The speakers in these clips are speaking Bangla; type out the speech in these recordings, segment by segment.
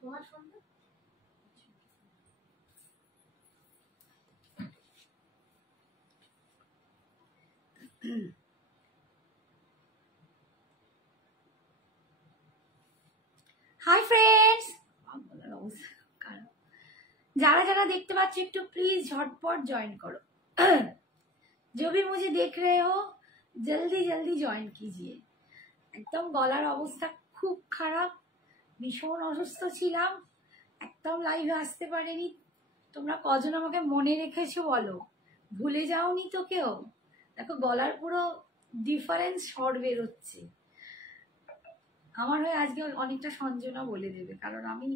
তোমার শুনবে। হাই ফ্রেন্ডস, যারা যারা দেখতে পাচ্ছ একটু प्लीज झटपट ज्वाइन करो। जो भी मुझे देख रहे हो जल्दी जल्दी ज्वाइन कीजिए। একদম গলার অবস্থা খুব খারাপ, ভীষণ অসুস্থ ছিলাম, একদম লাইভে আসতে পারিনি। তোমরা কজন আমাকে মনে রেখেছো বলো, ভুলে যাওনি তো কেউ? দেখো গলার পুরো ডিফারেন্স স্বর বেরোচ্ছে। আমার হয়ে আজকে অনেকটা সঞ্জনা বলে দেবে, কারণ আমি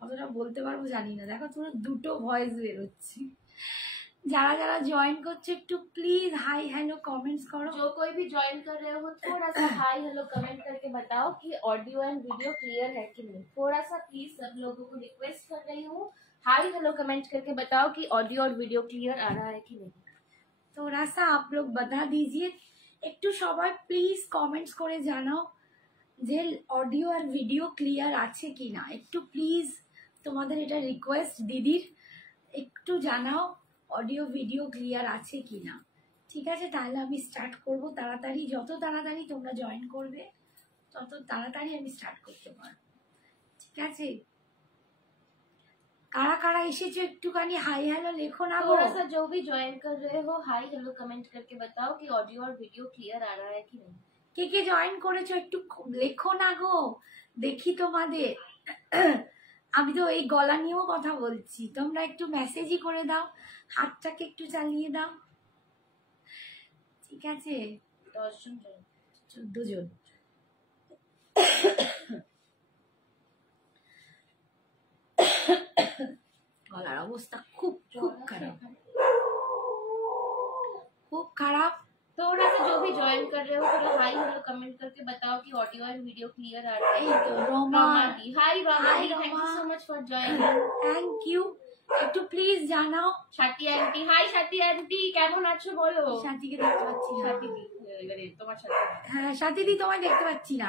অতটা বলতে পারবো জানি না। দেখো পুরো দুটো ভয়েস বেরোচ্ছি। যারা যারা ज्वाइन করছো একটু प्लीज हाई हेलो कमेंट्स करो। जो कोई भी ज्वाइन कर रहे हो थोड़ा सा हाई हेलो कमेंट करके बताओ कि ऑडियो एंड वीडियो क्लियर है कि नहीं। थोड़ा सा प्लीज सब लोगों को रिक्वेस्ट कर रही हूँ, हाई हेलो कमेंट करके बताओ कि ऑडियो और वीडियो क्लियर आ रहा है कि नहीं। थोड़ा सा आप लोग बता दीजिए, একটু সবাই প্লিজ কমেন্টস করে জানাও যে অডিও আর ভিডিও ক্লিয়ার আছে কিনা। একটু প্লিজ তোমাদের এটা রিকোয়েস্ট, দিদির একটু জানাও অডিও ভিডিও ক্লিয়ার আছে কিনা। ঠিক আছে, তাহলে আমি স্টার্ট করব তাড়াতাড়ি। যত তাড়াতাড়ি তোমরা জয়েন করবে তত তাড়াতাড়ি আমি স্টার্ট করতে পারবো। ঠিক আছে, কারা কারা এসেছো একটুখানি হাই হ্যালো লেখো না। थोड़ा सा जो भी ज्वाइन कर रहे हो हाई हेलो कमेंट करके बताओ कि ऑडियो और वीडियो क्लियर आ रहा है कि नहीं। কে কে জয়েন করেছো একটু লেখো না গো, দেখি তোমাদের। আমি তো এই গলা নিয়েও কথা বলছি, তোমরা একটু মেসেজই করে দাও, হাতটাকে একটু চালিয়ে দাও। ঠিক আছে, 10 জন 14 জন। গলার অবস্থা খুব খুব খারাপ, খুব খারাপ। थोड़ा सा जो भी ज्वाइन कर रहे हो थोड़ा हाई हेलो कमेंट करके बताओ कि ऑडियो एंड वीडियो क्लियर आ रहा है। এই তো রোমা, दी हाय रोमा दी, thank you so much for joining. Thank you. একটু প্লিজ জানাও। সাথী আন্টি, হাই সাথী আন্টি, কেমন আছো বলো। সাথীকে দেখতে পাচ্ছি না। সাথী দি এবারে তোমার সাথে। হ্যাঁ সাথী দি, তোমায় দেখতে পাচ্ছি না,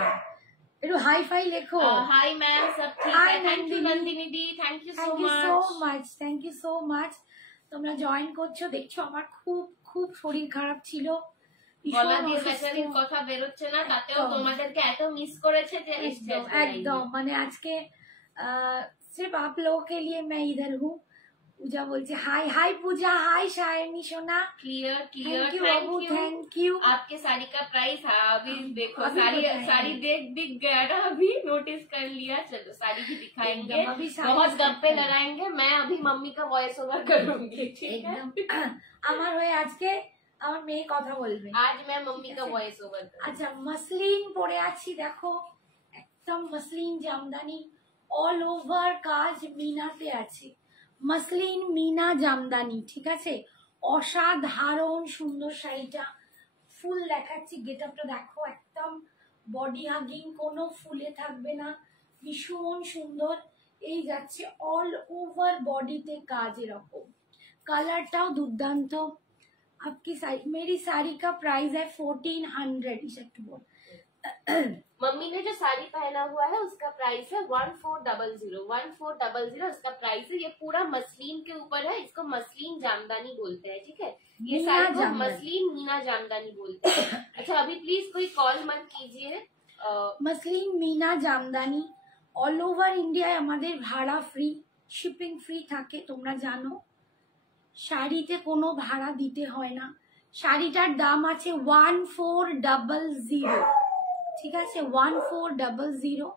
একটু হাই ফাই লেখো। हाय मैम, सब ठीक Hi, है। Thank you Nandini. नंदिनी दी, thank you thank you so much, thank you so much. তোমরা জয়েন করছো, দেখছো আমার খুব খুব শরীর খারাপ ছিল, গলা দিয়ে বেচারির কথা বেরোচ্ছে না, তাতেও তোমাদেরকে এত মিস করেছে যে একদম মানে আজকে सिर्फ आप लोगों के लिए मैं इधर हूँ। पूजा बोलছে हाय हाय पूजा, हाय शायनी सोना। Clear clear, thank you. आपके साड़ी का प्राइस अभी देखो, अभी साड़ी दिख गया ना, अभी नोटिस कर लिया। चलो साड़ी भी दिखाएंगे, अभी बहुत गप्पे लड़ाएंगे। मैं अभी मम्मी का वॉइस ओवर करूंगी, ठीक है। আমার হয়ে আজকে আমার মেয়ে কথা বলবে, आज मैं मम्मी का वॉइस ओवर। আচ্ছা, মসলিন পরে আছি, দেখো একদম মসলিন জামদানি, অল ওভার কাজ মিনাতে আছে, মসলিন মিনা জামদানি। ঠিক আছে, অসাধারণ সুন্দর শাড়িটা। ফুল দেখাচ্ছি, গেট আপটা দেখো, একদম বডি হাগিং, কোনো ফুলে থাকবে না, ভীষণ সুন্দর। এই যাচ্ছে অল ওভার বডিতে কাজ, এরকম কালারটাও দুর্দান্ত। आपकी साड़ी, मेरी साड़ी का प्राइस है 1400। इसे टू बोल। मम्मी ने जो साड़ी पहना हुआ है उसका प्राइस है 1400। 1400 इसका प्राइस है। ये पूरा मसलिन के ऊपर है, इसको मसलिन जामदानी बोलते हैं, ठीक है। ये साड़ी को मसलिन मीना जामदानी बोलते हैं। अच्छा अभी प्लीज कोई कॉल मत कीजिए। Muslin Meena jamdani all over India আমাদের ভাড়া ফ্রি, শিপিং ফ্রি থাকে, তোমরা জানো। শাড়িতে কোনো ভাড়া দিতে হয় না। শাড়িটার দাম আছে 1400, ঠিক আছে, 1400।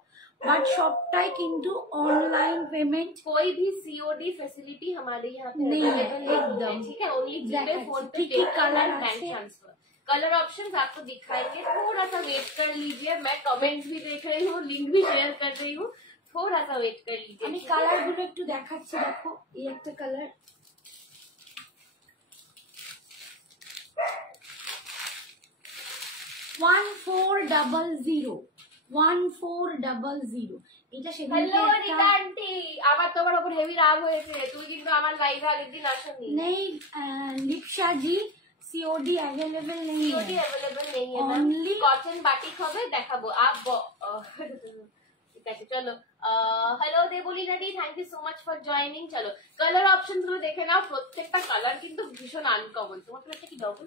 বাট সবটাই কিন্তু অনলাइन पेमेंट, कोई भी सीओडी फैसिलिटी हमारे यहाँ पे नहीं है, एकदम, ठीक है। ओनली जीपे फोन पे colour bank transfer. Colour options आपको दिखाएंगे, थोड़ा सा वेट कर लीजिए। मैं कमेंट्स भी देख रही हूँ, लिंक भी शेयर कर रही हूँ, थोड़ा सा वेट कर लीजिए। আমি কালার গুলো একটু দেখাচ্ছি, দেখো এই একটা কালার, 1400 এটা সেদিন। হ্যালো রিতা আন্টি, আবার তোমার উপর হেভি রাগ হয়েছে, তুই কিন্তু আমার লাইভে আগের দিন আসনি। नहीं लिप्सा जी, सीओडी अवेलेबल नहीं है, सीओडी अवेलेबल नहीं है। ओनली कॉटन बाटिक হবে দেখাবো। आप ঠিক আছে চলো, হ্যালো দেবলী নাডি, thank you so much for joining. চলো কালার অপশন গুলো দেখে নাও, প্রত্যেকটা কালার কিন্তু ভীষণ আনকমন। তোমার কালারটা কি ডবল?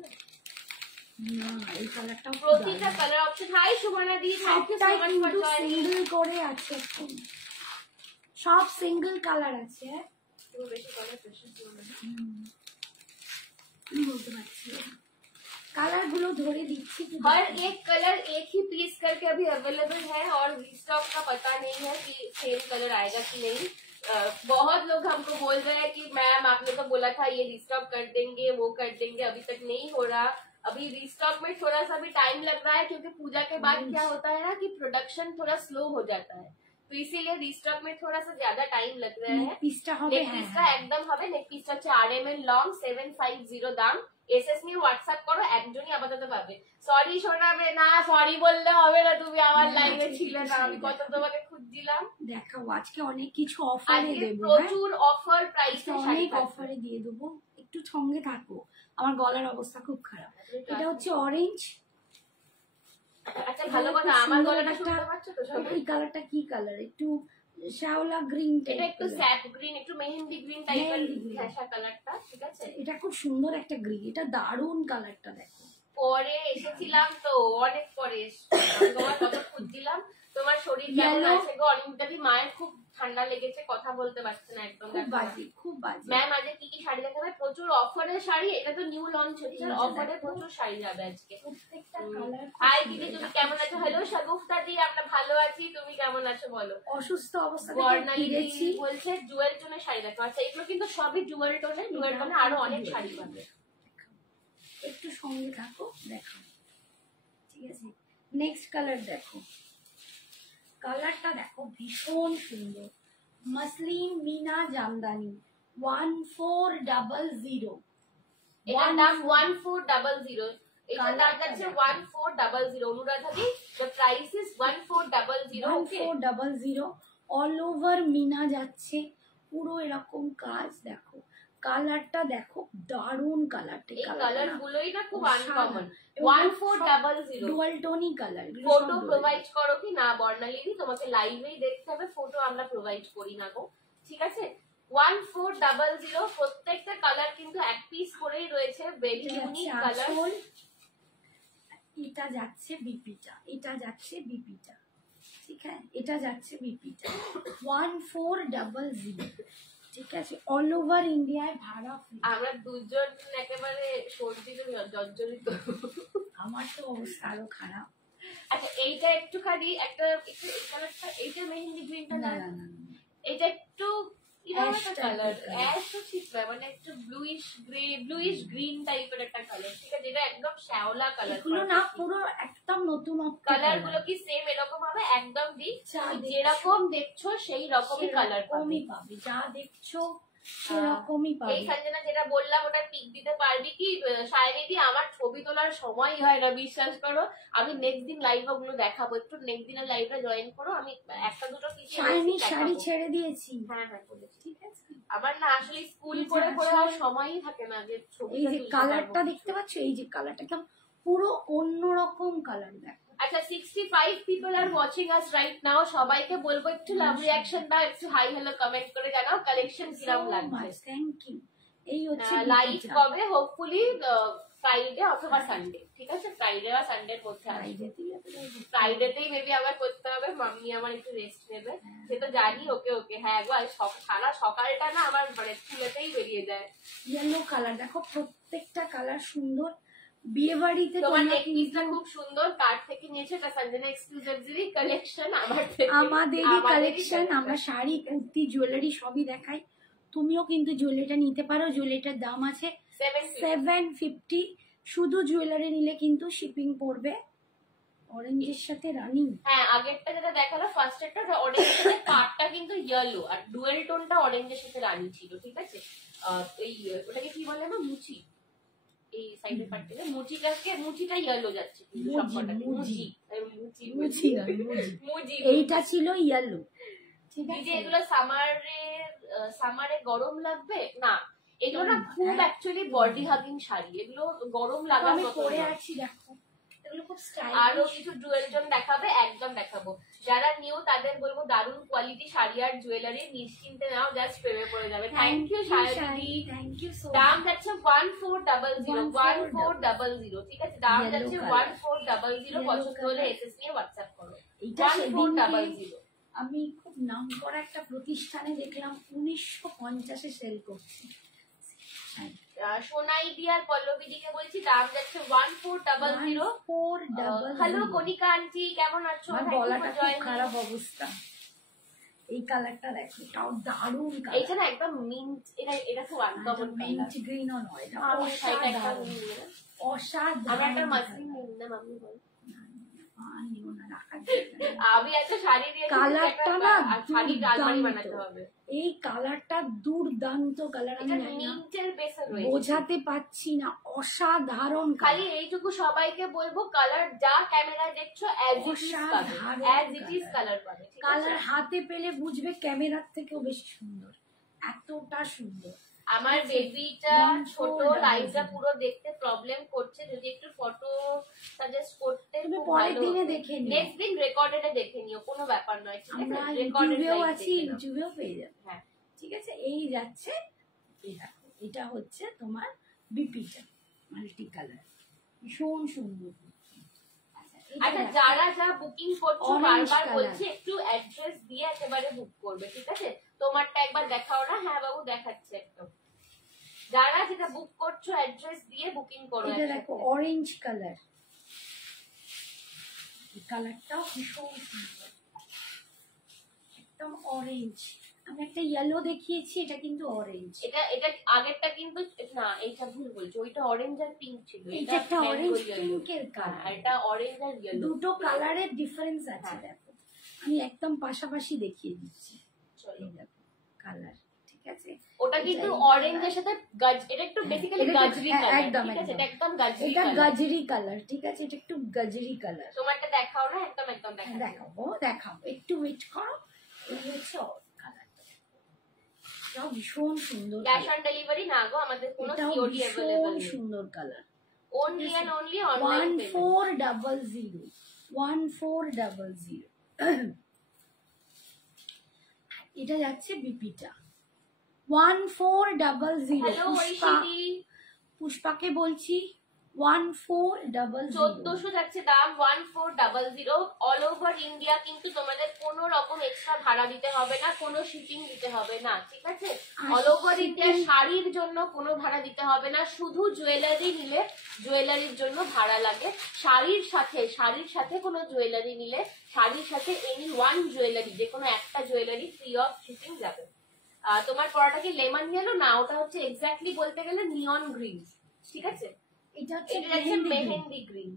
না, এই কালারটা প্রতিটা কালার অপশন। হাই সুমনা দি, thank you so much for joining. Single করে আছে, সব সিঙ্গেল কালার আছে। তুমি বেশি কালার প্রেশার দিও না। বলতে পারছি कलर गुलो धोरे दीची की हर एक कलर एक ही पीस करके अभी अवेलेबल है और रिस्टॉक का पता नहीं है कि सेम कलर आएगा कि नहीं। बहुत लोग हमको बोल रहे हैं कि मैम आपने तो बोला था ये रिस्टॉक कर देंगे, वो कर देंगे, अभी तक नहीं हो रहा। अभी रिस्टॉक में थोड़ा सा भी टाइम लग रहा है क्योंकि पूजा के बाद क्या होता है ना कि प्रोडक्शन थोड़ा स्लो हो जाता है, तो इसीलिए रिस्टॉक में थोड़ा सा ज्यादा टाइम लग रहा है। नेक पीसটা একদম হবে। নেক পিসটা হচ্ছে RM লং 750 দাম। এসএস নিয়ে হোয়াটসঅ্যাপ করো, একজনই আপাতত পাবে। সরি শোনাবে না, সরি বললে হবে না, তুমি আমার লাইভে ছিলে না, আমি কত তোমাকে খুঁজছিলাম। দেখো আজকে অনেক কিছু অফারে দেব, প্রচুর অফার প্রাইসে অনেক অফারে দিয়ে দেব, একটু সঙ্গে থাকো। আমার গলার অবস্থা খুব খারাপ। এটা হচ্ছে অরেঞ্জ। আচ্ছা ভালো কথা, আমার গলাটা শুনতে পাচ্ছ তো সবাই? এই কালারটা কি কালার? একটু শ্যাওলা গ্রিন টাইপ, এটা একটু স্যাপ গ্রিন, একটু মেহেন্দি গ্রিন টাইপের ঘেঁষা কালারটা, ঠিক আছে? এটা খুব সুন্দর একটা গ্রিন, এটা দারুণ কালারটা। দেখো পরে এসেছিলাম তো, অনেক পরে তোমার কত খুঁজছিলাম। তোমার শরীর কেমন আছে গো? অনিন্দিতাদি মায়ের খুব ঠান্ডা লেগেছে, কথা বলতে পারছে না একদম। খুব বাজে, খুব বাজে। ম্যাম আজকে কি কি শাড়ি দেখাবে? প্রচুর অফারের শাড়ি, এটা তো নিউ লঞ্চ হচ্ছে, অফারে প্রচুর শাড়ি যাবে আজকে। প্রত্যেকটা কালার। হাই দিদি, তুমি কেমন আছো? হ্যালো শাগুফতা দি, আমরা ভালো আছি, তুমি কেমন আছো বলো? অসুস্থ অবস্থা বর্ণালী বলছে জুয়েল টোনের শাড়ি দেখো। আচ্ছা এগুলো কিন্তু সবই জুয়েল টোনে, জুয়েল টোনে আরো অনেক শাড়ি পাবে, একটু সঙ্গে থাকো। দেখো ঠিক আছে, নেক্সট কালার দেখো। কালারটা দেখো ভীষণ সুন্দর, মসলিন মিনা জামদানি 1400। এটার দাম 1400। এটার দাম যাচ্ছে 1400। অনুরাধা দি, the price is 1400। 1400 all over মিনা যাচ্ছে, পুরো এরকম কাজ। দেখো কালারটা দেখো, দারুন কালারটা। এই কালার গুলোই না খুব আনকমন। 1400 ডুয়াল টোনি কালার। ফটো প্রোভাইড করো কি না বর্ণালী দি? তোমাকে লাইভেই দেখতে হবে, ফটো আমরা প্রোভাইড করি না গো, ঠিক আছে? 1400। প্রত্যেকটা কালার কিন্তু এক পিস করেই রয়েছে, ভেরি ইউনিক কালার। এটা যাচ্ছে বিপিটা, এটা যাচ্ছে বিপিটা, ঠিক আছে? এটা যাচ্ছে বিপিটা 1400, ঠিক আছে? অল ওভার ইন্ডিয়ায় ভাড়া ফ্রি। আমরা দুজন একেবারে সর্দিতে জর্জরিত, আমার তো অবস্থা আরো খারাপ। আচ্ছা এইটা একটুখানি একটা একটু কালারটা, এইটা মেহেন্দি গ্রিনটা না, এটা একটু কালার অ্যাশও ঠিক না, মানে একটু ব্লুইশ গ্রে, ব্লুইশ গ্রিন টাইপের একটা কালার, ঠিক আছে? যেটা একদম শ্যাওলা কালার। এগুলো না পুরো একদম নতুন কালার গুলো কি সেম এরকম হবে? একদম ঠিক যেরকম দেখছো সেই রকমই কালার পাবে, যা দেখছো সেরকমই পাবে। এই সঞ্জনা যেটা বললাম ওটা পিক দিতে পারবি কি শাইনি দি? আমার ছবি তোলার সময় হয় না, বিশ্বাস করো। আমি নেক্সট দিন লাইভ ওগুলো দেখাবো, একটু নেক্সট দিনের লাইভটা জয়েন করো। আমি একটা দুটো পিক শাইনি শাড়ি ছেড়ে দিয়েছি। হ্যাঁ হ্যাঁ বলেছি, ঠিক আছে? আমার না আসলে স্কুল করে করে আর সময়ই থাকে না যে ছবি। এই যে কালারটা দেখতে পাচ্ছ, এই যে কালারটা কেমন পুরো অন্যরকম কালার। দেখো আচ্ছা 65 people are watching us right now. সবাইকে বলবো একটু লাভ রিঅ্যাকশন দাও, একটু হাই হ্যালো কমেন্ট করে জানাও কালেকশন কিরকম লাগছে। Thank you. এই হচ্ছে লাইভ কবে? হোপফুলি ফ্রাইডে অথবা সানডে, ঠিক আছে? ফ্রাইডে বা সানডের মধ্যে আসবে। ফ্রাইডেতেই মেবি আবার করতে হবে, মাম্মি আমার একটু রেস্ট নেবে, সে তো জানি। ওকে ওকে, হ্যাঁ গো, সারা সকালটা না আমার মানে চুলেতেই বেরিয়ে যায়। ইয়েলো কালার দেখো, প্রত্যেকটা কালার সুন্দর। বিয়ে বাড়িতে তোমার নেক পিসটা খুব সুন্দর, কার থেকে নিয়েছো? এটা সঞ্জনা এক্সক্লুসিভ কালেকশন, আমাদেরই কালেকশন। আমরা শাড়ি, কুর্তি, জুয়েলারি সবই দেখাই। তুমিও কিন্তু জুয়েলারিটা নিতে পারো। জুয়েলারিটার দাম আছে 750। শুধু জুয়েলারি নিলে কিন্তু শিপিং পড়বে। অরেঞ্জের সাথে রানী। হ্যাঁ আগেরটা যেটা দেখালো ফার্স্ট একটা অরেঞ্জের সাথে পাড়টা কিন্তু ইয়েলো, আর ডুয়েল টোনটা অরেঞ্জের সাথে রানী ছিল, ঠিক আছে? এই ওটাকে কি বলে না, মুচি। এই সাইডের পার্ট থেকে মুচিটা ইয়েলো যাচ্ছে, এইটা ছিল ইয়েলো, ঠিক আছে? এগুলো সামারে গরম লাগবে না, এগুলো না খুব অ্যাকচুয়ালি বডি হাগিং শাড়ি, এগুলো গরম লাগার মতো। পরে আছি দেখো, এগুলো খুব স্টাইলিশ। আরো কিছু জুয়েল টোন দেখাবে, একদম দেখাবো। যারা নিউ তাদের বলবো দারুণ কোয়ালিটি শাড়ি আর জুয়েলারি নিশ্চিন্তে নাও, জাস্ট প্রেমে পড়ে যাবে। থ্যাংক ইউ শায়দি, থ্যাংক ইউ সো দাম যাচ্ছে 1400 1400, ঠিক আছে, দাম যাচ্ছে 1400। পছন্দ হলে এসএস নিয়ে হোয়াটসঅ্যাপ করো। 1400 আমি খুব নাম করা একটা প্রতিষ্ঠানে দেখলাম 1950 সেল করছি। সোনাই দিয়ার পল্লবী দিকে বলছি, দাম যাচ্ছে 1400। হ্যালো কনিকা আন্টি, কেমন আছো? গলাটা খুব খারাপ অবস্থা। এই কালারটা দেখো, এটাও দারুণ কালার। এইটা না একদম মিন্ট, এটা খুব আনকমন মিন্ট গ্রিনও নয়, এটা অসাধারণ। আমরা একটা মাসলিন নিন না মাম্মি বল। নিও না, রাখা আমি একটা শাড়ি দিয়ে কালারটা না শাড়ি আলমারি বানাতে হবে। এই কালারটা দুর্দান্ত কালার, আমি মিন্টের বেসে রয়েছে, বোঝাতে পাচ্ছি না, অসাধারণ। খালি এইটুকু সবাইকে বলবো, কালার যা ক্যামেরায় দেখছো অ্যাজ ইট ইজ কালার পাবে। কালার হাতে পেলে বুঝবে ক্যামেরার থেকেও বেশি সুন্দর, এতটা সুন্দর। আমার বেবিটা ছোট, লাইভটা পুরো দেখতে প্রবলেম করছে, যদি একটু ফটো সাজেস্ট করতে তুমি পরের দিনে দেখে নিও, নেক্সট দিন রেকর্ডেডে দেখে নিও, কোনো ব্যাপার নয়, ঠিক আছে? আমরা রেকর্ডেড ইউটিউবেও আছি, ইউটিউবেও পেয়ে যাবে। হ্যাঁ ঠিক আছে। এই যাচ্ছে, এটা হচ্ছে তোমার বিপিটা মাল্টি কালার, ভীষণ সুন্দর। আচ্ছা, যারা যা বুকিং করছো বারবার বলছি একটু অ্যাড্রেস দিয়ে একেবারে বুক করবে, ঠিক আছে? তোমারটা একবার দেখাও না। হ্যাঁ বাবু দেখাচ্ছে একদম। যারা যেটা বুক করছো অ্যাড্রেস দিয়ে বুকিং করো। এটা দেখো অরেঞ্জ কালার, এই কালারটাও ভীষণ সুন্দর, একদম অরেঞ্জ। আমি একটা ইয়েলো দেখিয়েছি, এটা কিন্তু অরেঞ্জ। এটা আগেরটা কিন্তু না, এইটা ভুল বলছো, ওইটা অরেঞ্জ আর পিঙ্ক ছিল, এটা একটা অরেঞ্জ পিঙ্কের কালার, আর এটা অরেঞ্জ আর ইয়েলো, দুটো কালারের ডিফারেন্স আছে। দেখো আমি একদম পাশাপাশি দেখিয়ে দিচ্ছি, এই দেখো কালার, ঠিক আছে? ওটা কিন্তু অরেঞ্জের সাথে এটা একটু বেসিক্যালি গাজরি কালার, একদম ঠিক আছে? এটা একদম গাজরি, এটা গাজরি কালার, ঠিক আছে? এটা একটু গাজরি কালার। তোমারটা দেখাও না, একদম দেখাবো, একটু ওয়েট করো। এই হচ্ছে এটাও ভীষণ সুন্দর। ক্যাশ অন ডেলিভারি না গো, আমাদের কোনো সিওডি अवेलेबल নেই। সুন্দর colour, only and only online payment। 1400 এটা যাচ্ছে বিপিটা 1400। হ্যালো ঐশিদি, পুষ্পাকে বলছি 1400 1400 যাচ্ছে দাম, 1400 অল ওভার ইন্ডিয়া। কিন্তু তোমাদের কোনো রকম এক্সট্রা ভাড়া দিতে হবে না, কোনো শিপিং দিতে হবে না, ঠিক আছে? অল ওভার ইন্ডিয়া শাড়ির জন্য কোনো ভাড়া দিতে হবে না, শুধু জুয়েলারি নিলে জুয়েলারির জন্য ভাড়া লাগে। শাড়ির সাথে কোনো জুয়েলারি নিলে শাড়ির সাথে এনি ওয়ান জুয়েলারি, যে কোনো একটা জুয়েলারি ফ্রি অফ শিপিং যাবে। তোমার পরাটা কি লেমন ইয়েলো না, ওটা হচ্ছে এক্স্যাক্টলি বলতে গেলে নিয়ন গ্রিন, ঠিক আছে? এটা হচ্ছে মেহেন্দি গ্রিন,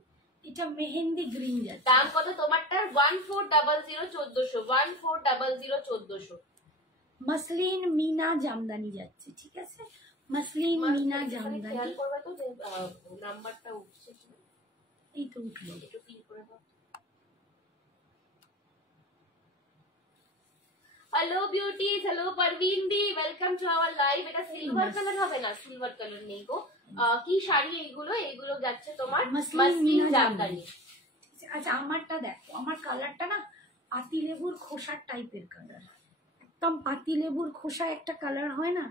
এটা মেহেন্দি গ্রিন যাচ্ছে। দাম কত তোমারটা? 1400 1400। মসলিন মিনা জামদানি যাচ্ছে, ঠিক আছে? মসলিন মিনা জামদানি করবে তো, যে নাম্বারটা উঠছে, এই তো উঠলো, একটু ক্লিক করে দাও। হ্যালো বিউটিজ, হ্যালো পারভিন দি, ওয়েলকাম টু আওয়ার লাইভ। এটা সিলভার কালার হবে না, সিলভার কালার নেই গো। কি শাড়ি এইগুলো যাচ্ছে তোমার মসলিন জামদানি। আচ্ছা আমারটা দেখো, আমার কালারটা না পাতিলেবুর খোসার টাইপের কালার, একদম পাতিলেবুর খোসা একটা কালার হয় না,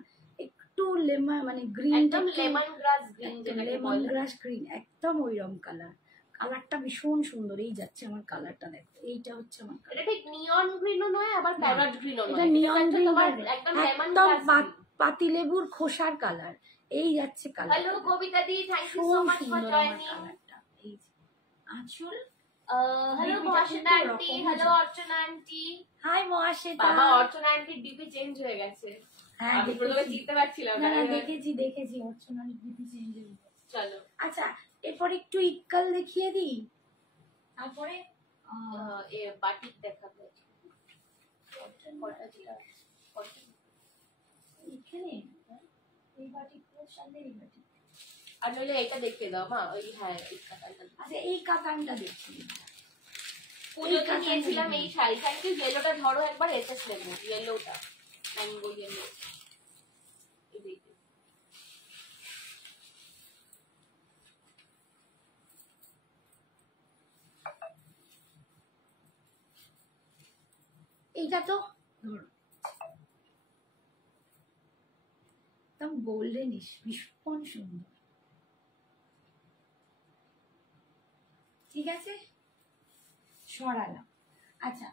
একটু লেমন মানে গ্রিন, একদম লেমন গ্রাস গ্রিন, লেমন গ্রাস গ্রিন, একদম ওইরকম কালার। কালারটা ভীষণ সুন্দর। এই যাচ্ছে আমার কালারটা, দেখো এইটা হচ্ছে আমার কালার। এটা ঠিক নিয়ন গ্রিনও নয়, আবার প্যারট গ্রিনও নয়, এটা নিয়ন গ্রিন, একদম লেমন গ্রাস পাতিলেবুর খোসার কালার। এই যাচ্ছে কালার। হ্যালো কবিতা দি, thank you so much for joining. এই আঁচল। Hello Mahasweta aunty, hello Archana aunty. Hi Mahasweta. বাবা অর্চনা আন্টির ডিপি চেঞ্জ হয়ে গেছে। হ্যাঁ আমি প্রথমে চিনতে পারছিলাম না। দেখেছি অর্চনার ডিপি চেঞ্জ হয়ে গেছে। চলো আচ্ছা এরপর একটু ইক্কাল দেখিয়ে দিই, তারপরে বাটিক দেখাবো। এখানে এই বাটিকগুলোর সাথে এই বাটিক, আর নইলে এটা দেখিয়ে দাও মা। ওই হ্যাঁ এই কাতানটা। আচ্ছা এই কাতানটা দেখছি। পুজোতে নিয়েছিলাম এই শাড়ি। Thank you. ইয়েলোটা ধরো একবার, এসএস নেবো ইয়েলোটা, ম্যাঙ্গো ইয়েলো। এইটা তো ধরো একদম গোল্ডেনিশ, ভীষণ সুন্দর। ঠিক আছে, সরালাম। আচ্ছা,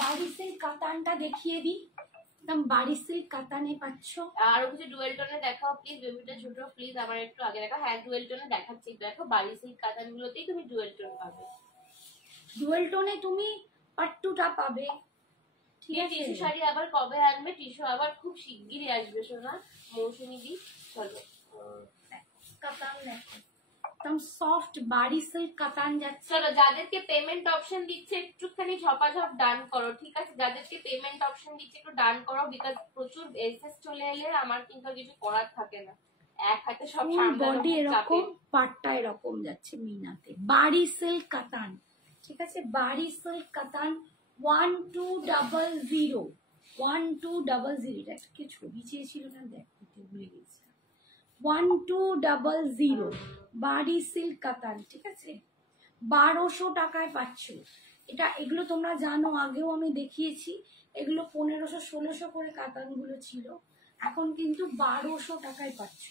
বাড়ি সিল্ক কাতানটা দেখিয়ে দিই। একদম বাড়ি সিল্ক কাতানে পাচ্ছ। আরো কিছু ডুয়েল টোনে দেখাও প্লিজ, বেবিটা ছোট প্লিজ আমার একটু আগে দেখো। হ্যাঁ ডুয়েল টোনে দেখাচ্ছি, দেখো বাড়ি সিল্ক কাতান গুলোতেই তুমি ডুয়েল টোন পাবে। ডুয়েল টোনে তুমি পাট্টুটা পাবে। ঠিক আছে, টিস্যু শাড়ি আবার কবে আনবে? টিস্যু আবার খুব শিগগিরই আসবে সোনা, মৌসুমী দি। চলো কাতান দেখো, একদম সফট বাড়ি সিল্ক কাতান যাচ্ছে। চলো যাদেরকে পেমেন্ট অপশন দিচ্ছে একটুখানি ঝপাঝপ ডান করো, ঠিক আছে? যাদেরকে পেমেন্ট অপশন দিচ্ছে একটু ডান করো, বিকজ প্রচুর এসএস চলে এলে আমার কিন্তু কিছু করার থাকে না, এক হাতে সব সামলানো বডি খুব চাপের। এরকম, পাটটা এরকম যাচ্ছে মিনাতে। বাড়ি সিল্ক কাতান, ঠিক আছে, বাড়ি সিল্ক কাতান 1200, 1200। এটা কি ছবি চেয়েছিল না, দেখতে ভুলে গেছি। 1200 বাড়ি সিল্ক কাতান, ঠিক আছে, 1200 টাকায় পাচ্ছ এটা। এগুলো তোমরা জানো, আগেও আমি দেখিয়েছি, এগুলো 1500 1600 করে কাতানগুলো ছিল, এখন কিন্তু 1200 টাকায় পাচ্ছ।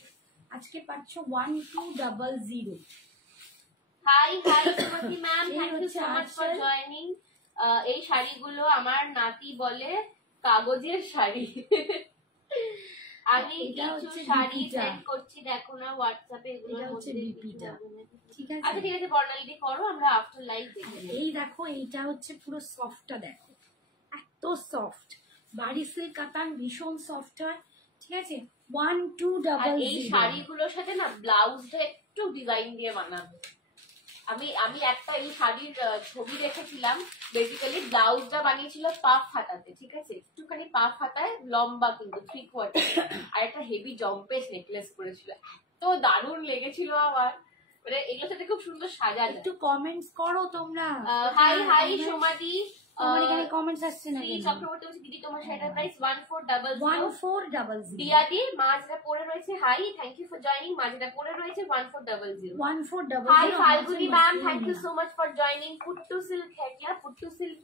আজকে পাচ্ছ 1200। হাই হাই সুমতি ম্যাম, এই থ্যাংক ইউ হচ্ছে সো মাচ ফর আঁচল। জয়েনিং। এই শাড়িগুলো আমার নাতি বলে কাগজের শাড়ি। আমি এটা কিছু হচ্ছে শাড়ি বিপিটা। সেন্ড করছি, দেখো না হোয়াটসঅ্যাপে, এগুলোর এটা হচ্ছে মধ্যে বিপিটা। ঠিক আছে, আচ্ছা ঠিক আছে বর্ণালী দি করো, আমরা আফটার লাইভ দেখে নেব। এই দেখো, এইটা হচ্ছে পুরো সফটটা দেখো, এত সফট। বাড়ি সিল্ক কাতান ভীষণ সফট হয়, ঠিক আছে। আর এই 1200। শাড়িগুলোর সাথে না ব্লাউজটা একটু ডিজাইন দিয়ে বানাবে। আমি একটা এই শাড়ির ছবি দেখেছিলাম, বেসিক্যালি ব্লাউজটা বানিয়েছিল পাফ হাতাতে, ঠিক আছে, একটুখানি পাফ হাতায় লম্বা কিন্তু 3/4, আর একটা হেভি জম্পেস নেকলেস করেছিল, এত দারুণ লেগেছিল আমার, মানে এগুলোর সাথে খুব সুন্দর সাজা যায়। একটু কমেন্টস করো তোমরা। হাই হাই সোমাদি, তোমার এখানে কমেন্টস আসছে না শ্রী কেন? চক্রবর্তী বলছে দিদি তোমার শাড়িটার প্রাইস 1400। 1400। দিয়াদি মা যেটা পরে রয়েছে, hi thank you for joining, মা যেটা পরে রয়েছে 1400। 1400। Hi Falguni ma'am, thank you so much for joining. पुट्टू सिल्क है क्या? पुट्टू सिल्क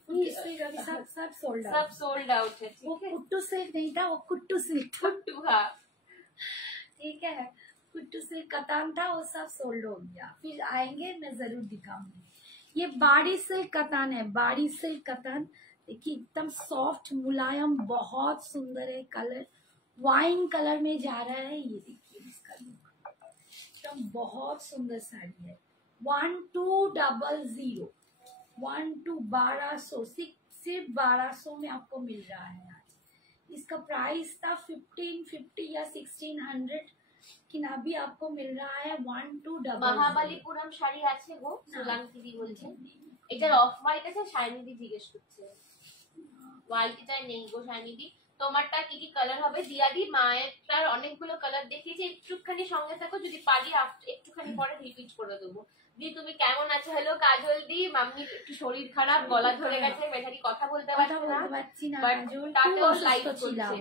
सब सोल्ड आउट, सब सोल्ड आउट है, वो ठीक है। कुट्टू सिल्क नहीं था, वो कुट्टू सिल्क था। पुट्टू हाँ ठीक है, कुट्टू सिल्क कतान था, वो सब सोल्ड हो गया। फिर आएंगे, मैं जरूर दिखाऊंगी। ये बाड़ी सिल्क कतान है, बाड़ी सिल्क कतान। देखिए एकदम सॉफ्ट मुलायम, बहुत सुंदर है। कलर वाइन कलर में जा रहा है, ये देखिए इसका लुक, एकदम बहुत सुंदर साड़ी है। 1200, 1200, सिर्फ 1200 में आपको मिल रहा है आज। इसका प्राइस था 1550 या 1600, लेकिन अभी आपको मिल रहा है 1200। মহাবালিপুরম শাড়ি আছে গো, সোলাঙ্কি দি বলছে। এটার অফ হোয়াইট আছে, শাইনি দি জিজ্ঞেস করছে। হোয়াইটটা নেই গো শাইনি দি, তোমারটা কি কি কালার হবে? দিয়াদি মায়েরটার অনেকগুলো কালার দেখিয়েছি, একটুখানি সঙ্গে থাকো, যদি পারি একটুখানি পরে রিপিট করে দেবো। দি তুমি কেমন আছো? হ্যালো কাজল দি, মাম্মির একটু শরীর খারাপ, গলা ধরে গেছে, বেচারি কথা বলতে পারছে না, বাট তাতেও লাইভ করছে।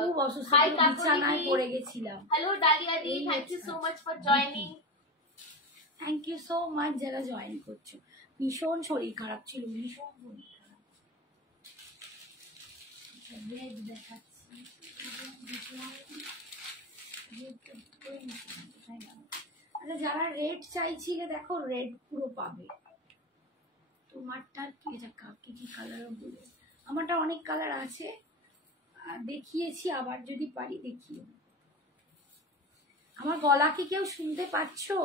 খুব অসুস্থ, হাই বিছানায় পড়ে কাকুলি, গেছিলাম। হ্যালো ডালিয়া দি, thank you so much for joining. Thank you so much যারা জয়েন করছো। ভীষণ শরীর খারাপ ছিল, ভীষণ শরীর খারাপ। রেড দেখাচ্ছি, আচ্ছা যারা রেড চাইছিলে দেখো, রেড পুরো পাবে। তোমারটা কি, এটা কি কি কালার বলে, আমারটা অনেক কালার আছে, দেখিয়েছি, আবার যদি পারি দেখিয়ে। আমার গলা কি কেউ শুনতে পাচ্ছো?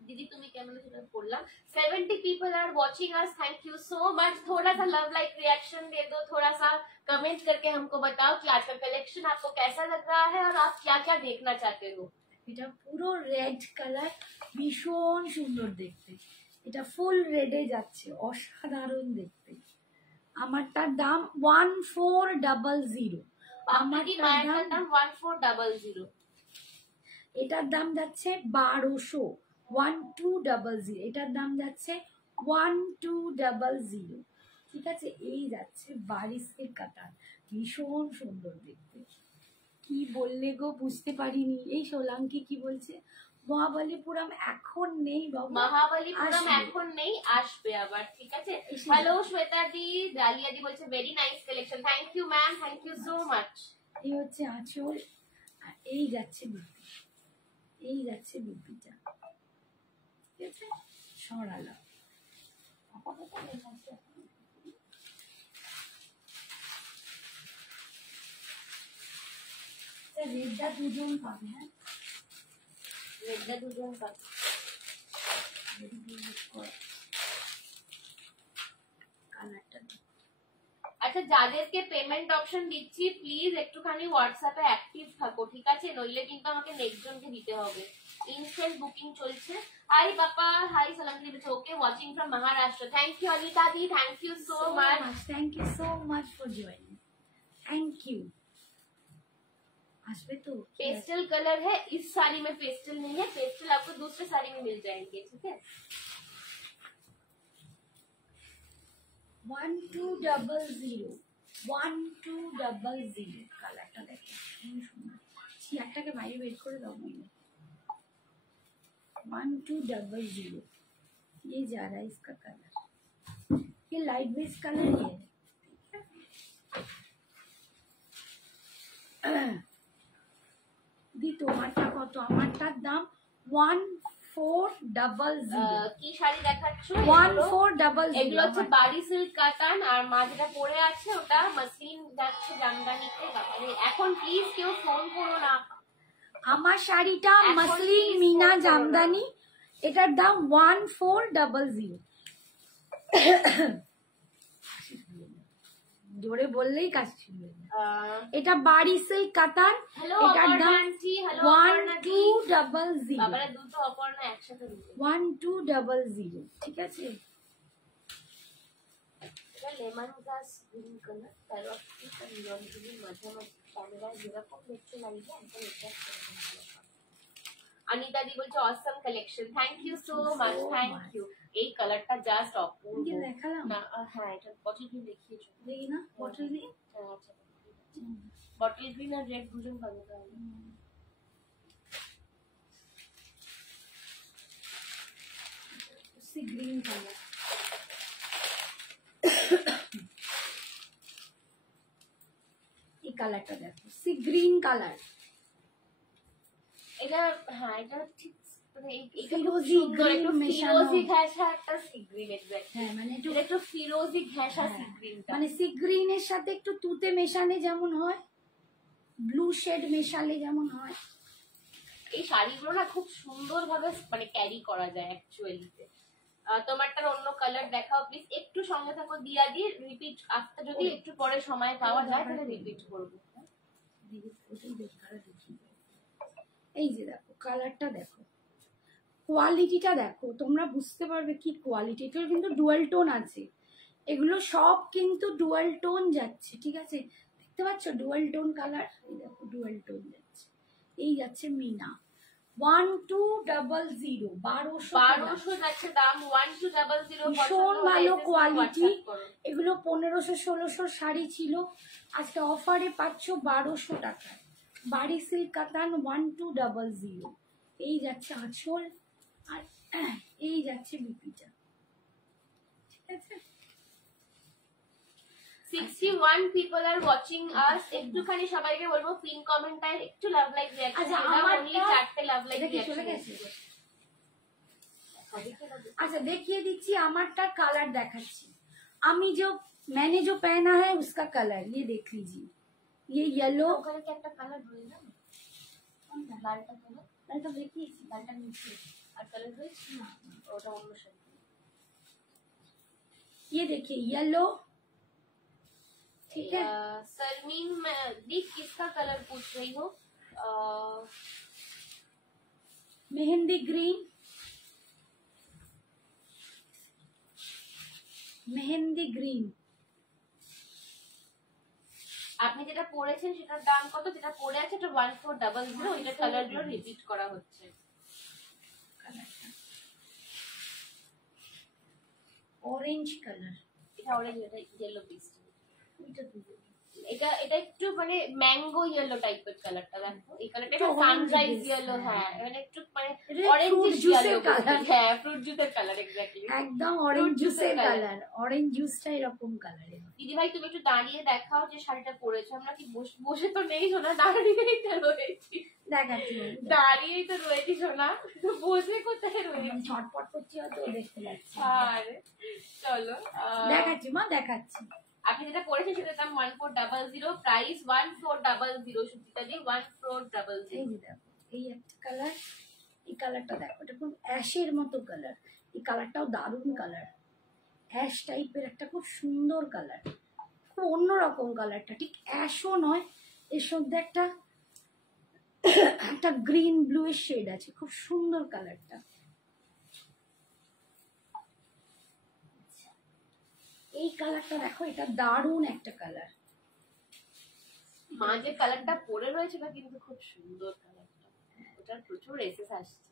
दीदी तुम्हें क्या मैंने सुना बोला। 70 people are watching us, thank you so much। थोड़ा सा लव लाइक रिएक्शन दे दो, थोड़ा सा कमेंट करके हमको बताओ कि आज का कलेक्शन आपको कैसा लग रहा है और आप क्या क्या देखना चाहते हो। এটা পুরো রেড কালার, ভীষণ সুন্দর দেখতে। এটা ফুল রেডে যাচ্ছে, অসাধারণ দেখতে। আমারটার দাম 1400। আমারটার দাম 1400। এটার দাম যাচ্ছে 1200, 1200। এটার দাম যাচ্ছে 1200, ঠিক আছে। এই যাচ্ছে বাড়ি সিল্ক কাতান, ভীষণ সুন্দর দেখতে, কি বললে গো, বুঝতে পারিনি। এই সোলাঙ্কি কি বলছে? মহাবলীপুরম এখন নেই বাবু, মহাবলীপুরম আসবে। এখন নেই, আসবে আবার, ঠিক আছে। হ্যালো শ্বেতা দি, ডালিয়া দি বলছে very nice collection. Thank you ma'am, thank you so much. এই হচ্ছে আঁচল, আর এই যাচ্ছে বিপি, এই যাচ্ছে বিপিটা, ঠিক আছে। সরালো রেডটা দুজন পাবে, হ্যাঁ রেডটা দুজন পাবে। কালারটা আচ্ছা, যাদেরকে পেমেন্ট অপশন দিচ্ছি প্লিজ একটুখানি হোয়াটসঅ্যাপে অ্যাক্টিভ থাকো, ঠিক আছে, নইলে কিন্তু আমাকে নেক্সট জনকে দিতে হবে। ইনস্ট্যান্ট বুকিং চলছে। হাই বাপা, হাই সালাম দি বলছে okay watching from Maharashtra. Thank you Anita দি, thank you so much. Thank you so much for joining, thank you. আসবে তো? पेस्टल कलर है, इस साड़ी में पेस्टल नहीं है, पेस्टल आपको दूसरे साड़ी में मिल जाएंगे, ठीक है। 1200 1200 কালারটা দেখো খুব সুন্দর। চেয়ারটাকে বাইরে বের করে দাও মনে। 1200 ये जा रहा है इसका कलर, ये लाइट बेस कलर ही है। দি তোমারটা কত? আমারটার দাম 1400। কি শাড়ি দেখাচ্ছ? 1400 এগুলো হচ্ছে বাড়ি সিল্ক কাতান, আর মা যেটা পরে আছে ওটা মাসলিন যাচ্ছে জামদানিতে। বাবারে, এখন প্লিজ কেউ ফোন করো না। আমার শাড়িটা এখন মাসলিন please মিনা phone করো না। জামদানি, এটার দাম 1400। জোরে বললেই কাজ ছুটবে না। এটা বাড়ি সিল্ক কাতান, হ্যালো এটার দাম অপর্ণাজি, হ্যালো অপর্ণাজি। 1200। বাবারে দুটো অপর্ণা একসাথে দিতে। 1200, ঠিক আছে। এটা লেমন গ্রাস গ্রিন কালার, প্যারোটিক আর নিয়ন গ্রিন মাঝামাঝি, ক্যামেরায় যেরকম দেখতে লাগবে একদম এক্সাক্ট সেরকম। অনিতা দি বলছে awesome collection, thank you so much, thank you. এই কালারটা জাস্ট অপূর্ব। কি দেখালাম না হ্যাঁ, এটা বটল গ্রিন দেখিয়েছো, দেখি না বটল দিয়ে। আচ্ছা বটল গ্রিন আর রেড দুজন পাবে তাহলে। সি গ্রিন কালার, এই কালারটা দেখো, সি গ্রিন কালার। এটা হ্যাঁ, এটা ঠিক মানে এটা ফিরোজি সুন্দর, green একটু মেশানো। ফিরোজি ঘেঁষা একটা সি গ্রিন, এক্স্যাক্টলি। হ্যাঁ মানে একটু এটা একটু ফিরোজি ঘেঁষা সি গ্রিনটা, মানে সি গ্রিনের সাথে একটু তুতে মেশালে যেমন হয়, ব্লু শেড মেশালে যেমন হয়। এই শাড়িগুলো না খুব সুন্দর ভাবে মানে ক্যারি করা যায় অ্যাকচুয়ালিতে। তোমারটার অন্য কালার দেখাও প্লিজ, একটু সঙ্গে থাকো দিয়া দিয়ে, রিপিট আফটার যদি একটু পরে সময় পাওয়া যায় তাহলে রিপিট করবো। এই যে দেখো কালারটা দেখো, কোয়ালিটিটা দেখো, তোমরা বুঝতে পারবে কি কোয়ালিটি। এটার কিন্তু ডুয়াল টোন আছে, এগুলো সব কিন্তু ডুয়াল টোন যাচ্ছে, ঠিক আছে। দেখতে পাচ্ছ ডুয়াল টোন কালার, এই দেখো ডুয়াল টোন যাচ্ছে। এই যাচ্ছে মিনা 1200, 1200 যাচ্ছে দাম, 1200। ভীষণ ভালো কোয়ালিটি। এগুলো 1500-1600 শাড়ি ছিল, আজকে অফারে পাচ্ছ 1200 টাকায়। বাড়ি সিল্ক কাতান 1200। এই যাচ্ছে আঁচল, আর এই যাচ্ছে বিপিটা, ঠিক আছে। 61 people are watching us, একটুখানি সবাইকে বলবো পিন কমেন্টে একটু লাভ লাইক রিঅ্যাকশন আচ্ছা, দাও, আমারটা- অনলি 4টে লাভ লাইক এটা কি চলে রিঅ্যাকশন গেছে? আছে। अच्छा देखिए दीजिए, আমারটা কালার দেখাচ্ছি আমি। जो मैंने जो पहना है उसका कलर ये देख लीजिए, ये येलो। ওখানে কি একটা কালার রয়ে না, কোনটা লালটা কালার? লালটা দেখিয়ে, লালটা নিচে আর কালার রয়েছে না, ওটা অন্য শাড়ি। ये देखिए येलो, ठीक है। सरमीन दी किसका कलर पूछ रही हो? Mehndi green, mehndi green. আপনি যেটা পরেছেন সেটার দাম কত? যেটা পরে আছে এটা 1400, ওইটার কালার গুলো রিপিট করা হচ্ছে। অরেঞ্জ কালার, এটা অরেঞ্জ, এটা ইয়েলো পিস। এটা দুটো এটা এটা একটু মানে ম্যাঙ্গো ইয়েলো টাইপের কালারটা, দেখো এই কালারটা একটু সানরাইজ orange ইয়েলো, based, হ্যাঁ মানে একটু মানে এটা অরেঞ্জ fruit juice ইয়েলো এর colour। হ্যাঁ ফ্রুট জুসের কালার এক্স্যাক্টলি। একদম অরেঞ্জ Fruit জুসের juice-এর colour। কালার, অরেঞ্জ জুসটা এরকম কালারের। দিদি ভাই তুমি একটু দাঁড়িয়ে দেখাও যে শাড়িটা পরেছো। আমরা কি বসে তো নেই সোনা, দাঁড়িয়েই তো রয়েছি, দেখাচ্ছি দাঁড়িয়েই তো রয়েছি সোনা, বসে কোথায় রয়েছি, ছটপট করছি হয়তো দেখতে পাচ্ছি। আর চলো দেখাচ্ছি মা, দেখাচ্ছি। আপনি যেটা পড়েছেন সেটার দাম 1400, প্রাইস 1400 সুচিতা জি, 1400। এই যে দেখো, এই একটা কালার, এই কালারটা দেখো, এটা খুব অ্যাশের মতো কালার। এই কালারটাও দারুণ কালার, অ্যাশ টাইপের একটা খুব সুন্দর কালার, খুব অন্যরকম কালারটা, ঠিক অ্যাশও নয়, এর মধ্যে একটা একটা গ্রিন ব্লু এর শেড আছে, খুব সুন্দর কালারটা। এই কালারটা দেখো, এটা দারুণ একটা কালার। মা যে কালারটা পরে রয়েছে না কিন্তু খুব সুন্দর কালারটা, ওটার প্রচুর এসেস আসছে।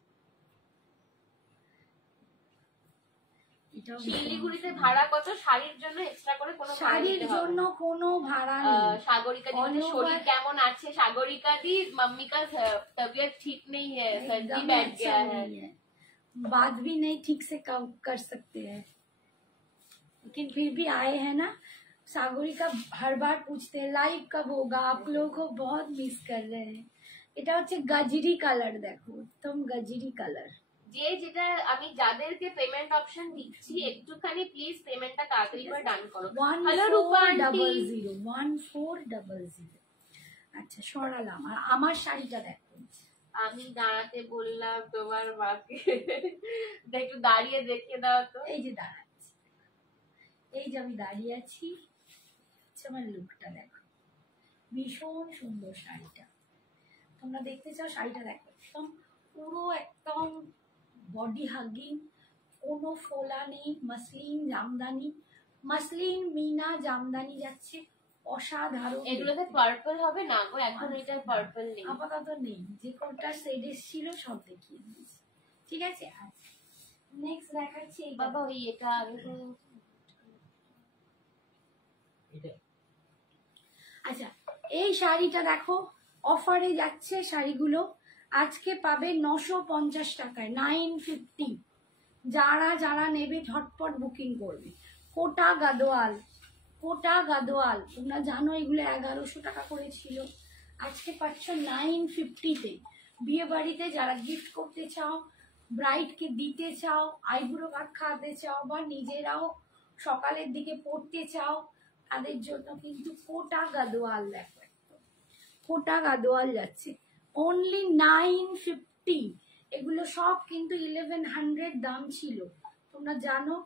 শিলিগুড়িতে ভাড়া কত শাড়ির জন্য? এক্সট্রা করে কোনো শাড়ির জন্য কোনো ভাড়া নেই। সাগরিকা দি শরীর কেমন আছে? সাগরিকা দি मम्मी का तबीयत ठीक नहीं है, सर्दी बैठ गया है, बात भी नहीं ठीक से कर सकते हैं, लेकिन फिर भी आए हैं ना। सागरिका हर बार पूछते हैं लाइव कब होगा, आप लोगों को बहुत मिस कर रहे हैं। এটা হচ্ছে গাজরি কালার, দেখো একদম গাজরি কালার। যে যেটা আমি যাদেরকে পেমেন্ট অপশন দিচ্ছি একটুখানি প্লিজ পেমেন্টটা তাড়াতাড়ি করে ডান করো। হ্যালো রূপা আন্টি, 1400। আচ্ছা সরালাম, আর আমার শাড়িটা দেখো। আমি দাঁড়াতে বললাম তোমার মাকে, একটু দাঁড়িয়ে দেখিয়ে দাও তো। এই যে দাঁড়াচ্ছি, এই যে আমি দাঁড়িয়ে আছি, আমার লুকটা দেখো, ভীষণ সুন্দর শাড়িটা। তোমরা দেখতে চাও শাড়িটা দেখো, একদম পুরো একদম বডি হাগিং, কোনো ফোলা নেই, মাসলিন জামদানি, মাসলিন মিনা জামদানি যাচ্ছে, অসাধারণ। এগুলোতে পার্পল হবে না গো? এখন এটা পার্পল নেই, আপাতত নেই, যে কোনটা শেডের ছিল সব দেখিয়ে দিয়েছি, ঠিক আছে। আচ্ছা নেক্সট দেখাচ্ছি বাবা ওই এটা আগে তো। আচ্ছা এই শাড়িটা দেখো, অফারে যাচ্ছে শাড়িগুলো, আজকে পাবে 950 টাকায়, 950। যারা যারা নেবে ঝটপট বুকিং করবে। কোটা গাদোয়াল, কোটা গাদোয়াল, তোমরা জানো এগুলো 1100 টাকা করে ছিল, আজকে পাচ্ছ 950-তে। বিয়ে বাড়িতে যারা গিফট করতে চাও, ব্রাইডকে দিতে চাও, আইবুড়ো ভাত খাওয়াতে চাও, বা নিজেরাও সকালের দিকে পড়তে চাও, তাদের জন্য কিন্তু কোটা গাদোয়াল দেখো, একদম কোটা গাদোয়াল যাচ্ছে অনলি 950। এগুলো সব কিন্তু 1100 দাম ছিল, তোমরা জানো।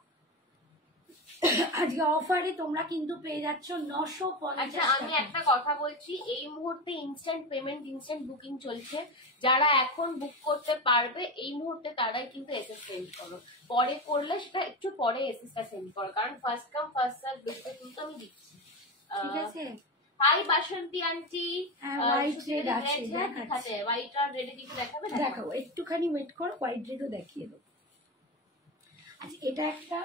আজকে অফারে তোমরা কিন্তু পেয়ে যাচ্ছ 950। আচ্ছা আমি একটা কথা বলছি, এই মুহূর্তে ইনস্ট্যান্ট পেমেন্ট, ইনস্ট্যান্ট বুকিং চলছে। যারা এখন বুক করতে পারবে এই মুহূর্তে তারাই কিন্তু এসএস সেন্ড করো, পরে করলে সেটা একটু পরে এসএসটা সেন্ড করো, কারণ ফার্স্ট কাম ফার্স্ট সার্ভ বেসিসে কিন্তু আমি দিচ্ছি, ঠিক আছে। হাই বাসন্তী আন্টি, হোয়াইট রেড আছে, দেখাতে হোয়াইট আর রেড দিকে দেখাবে, দেখো একটুখানি ওয়েট করো, হোয়াইট রেডও দেখিয়ে দেবো। আচ্ছা এটা একটা,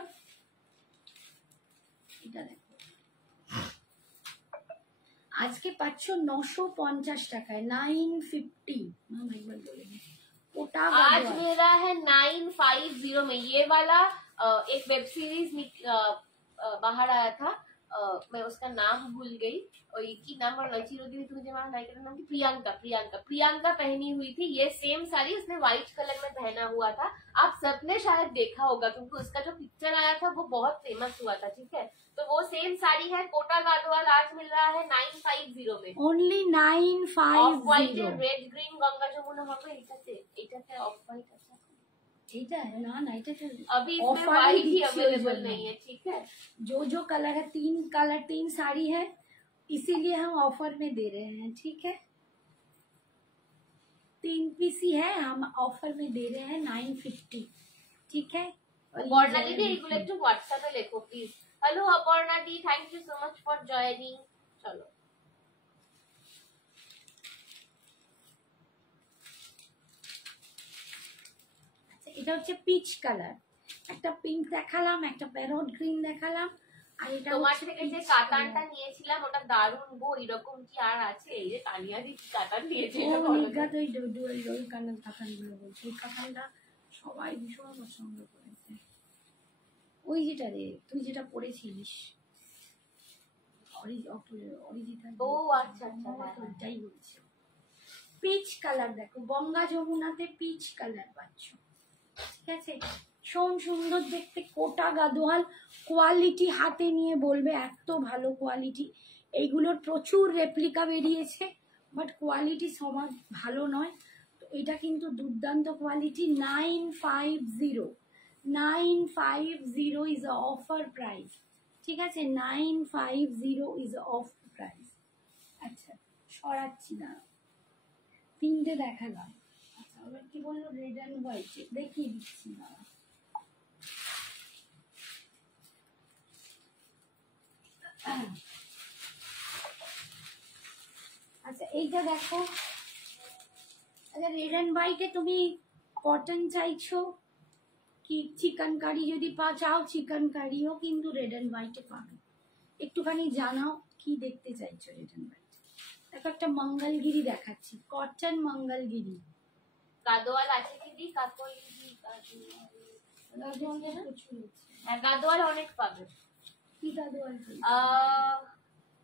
এটা দেখো আজকে পাচ্ছ 950 টাকায়, 950। মাম একবার বলে দিই, ওটা आज मेरा है 950 में। ये वाला एक वेब सीरीज बाहर आया था, मैं उसका नाम भूल गई, और एक ही नाम और चिरोदी में तुझे हमारा नायिका का नाम थी प्रियंका, प्रियंका प्रियंका पहनी हुई थी ये सेम साड़ी, उसने व्हाइट कलर में पहना हुआ था। आप सबने शायद देखा होगा क्योंकि उसका जो पिक्चर आया था वो बहुत फेमस हुआ था, ठीक है। तो वो सेम साड़ी है, कोटा गादोवाल, आज मिल रहा है 950 में, ओनली 950। অফ হোয়াইট এর রেড গ্রিন গঙ্গা যমুনা হবে এটাতে, এটাতে অফ হোয়াইট আছে এটা না না, এটা তো अभी इसमें व्हाइट ही अवेलेबल नहीं है, ठीक है। जो कलर है, 3 कलर 3 साड़ी है, इसीलिए हम ऑफर में दे रहे हैं, ठीक है। 3 पीस ही है, हम ऑफर में दे रहे हैं 950, ठीक है। অপর্ণা দিদি এগুলো একটু হোয়াটসঅ্যাপে লেখো প্লিজ। হ্যালো অপর্ণা দি, thank you so much for joining. চলো এটা হচ্ছে পিচ কালার, একটা পিঙ্ক দেখালাম, একটা প্যারট গ্রিন দেখালাম, আর এটা তোমার হচ্ছে থেকে যে peach কাতানটা color। নিয়েছিলাম ওটা দারুণ গো, এরকম কি আর আছে? এই যে তানিয়া দি কি কাতান নিয়েছে ও এটা বলো তো। নির্ঘাত ওই ওই কাতানগুলো বলছে, ওই কাতানটা সবাই ভীষণ পছন্দ করেছে। ওই যেটা রে তুই যেটা পড়েছিলিস অরিজিৎ, ও আচ্ছা আচ্ছা, হ্যাঁ, হ্যাঁ। ওইটাই বলছে। পিচ কালার দেখো, গঙ্গা যমুনাতে পিচ কালার পাচ্ছ, ঠিক আছে? ভীষণ সুন্দর দেখতে, কোটা গাদোয়াল, কোয়ালিটি হাতে নিয়ে বলবে এত ভালো কোয়ালিটি। এইগুলোর প্রচুর রেপ্লিকা বেরিয়েছে, বাট কোয়ালিটি সবার ভালো নয়। তো এটা কিন্তু দুর্দান্ত কোয়ালিটি। 950, 950 ইজ অফার প্রাইস, ঠিক আছে? 950 ইজ অফ প্রাইস। আচ্ছা সরাচ্ছি না, তিনটে দেখালাম। আচ্ছা আবার কি বললো, রেড অ্যান্ড হোয়াইট দেখিয়ে দিচ্ছি না। আচ্ছা এইটা দেখো, আচ্ছা রেড অ্যান্ড হোয়াইটে তুমি কটন চাইছো কি চিকেন কারি? যদি চাও চিকেন কারিও কিন্তু রেড অ্যান্ড হোয়াইটে পাবে। একটুখানি জানাও কি দেখতে চাইছো রেড অ্যান্ড হোয়াইট। দেখো একটা মঙ্গলগিরি দেখাচ্ছি, কটন মঙ্গলগিরি। গাদোয়াল আছে কি দি? কাপড় প্রচুর আছে। হ্যাঁ গাদোয়াল অনেক পাবে। কি Gadwal?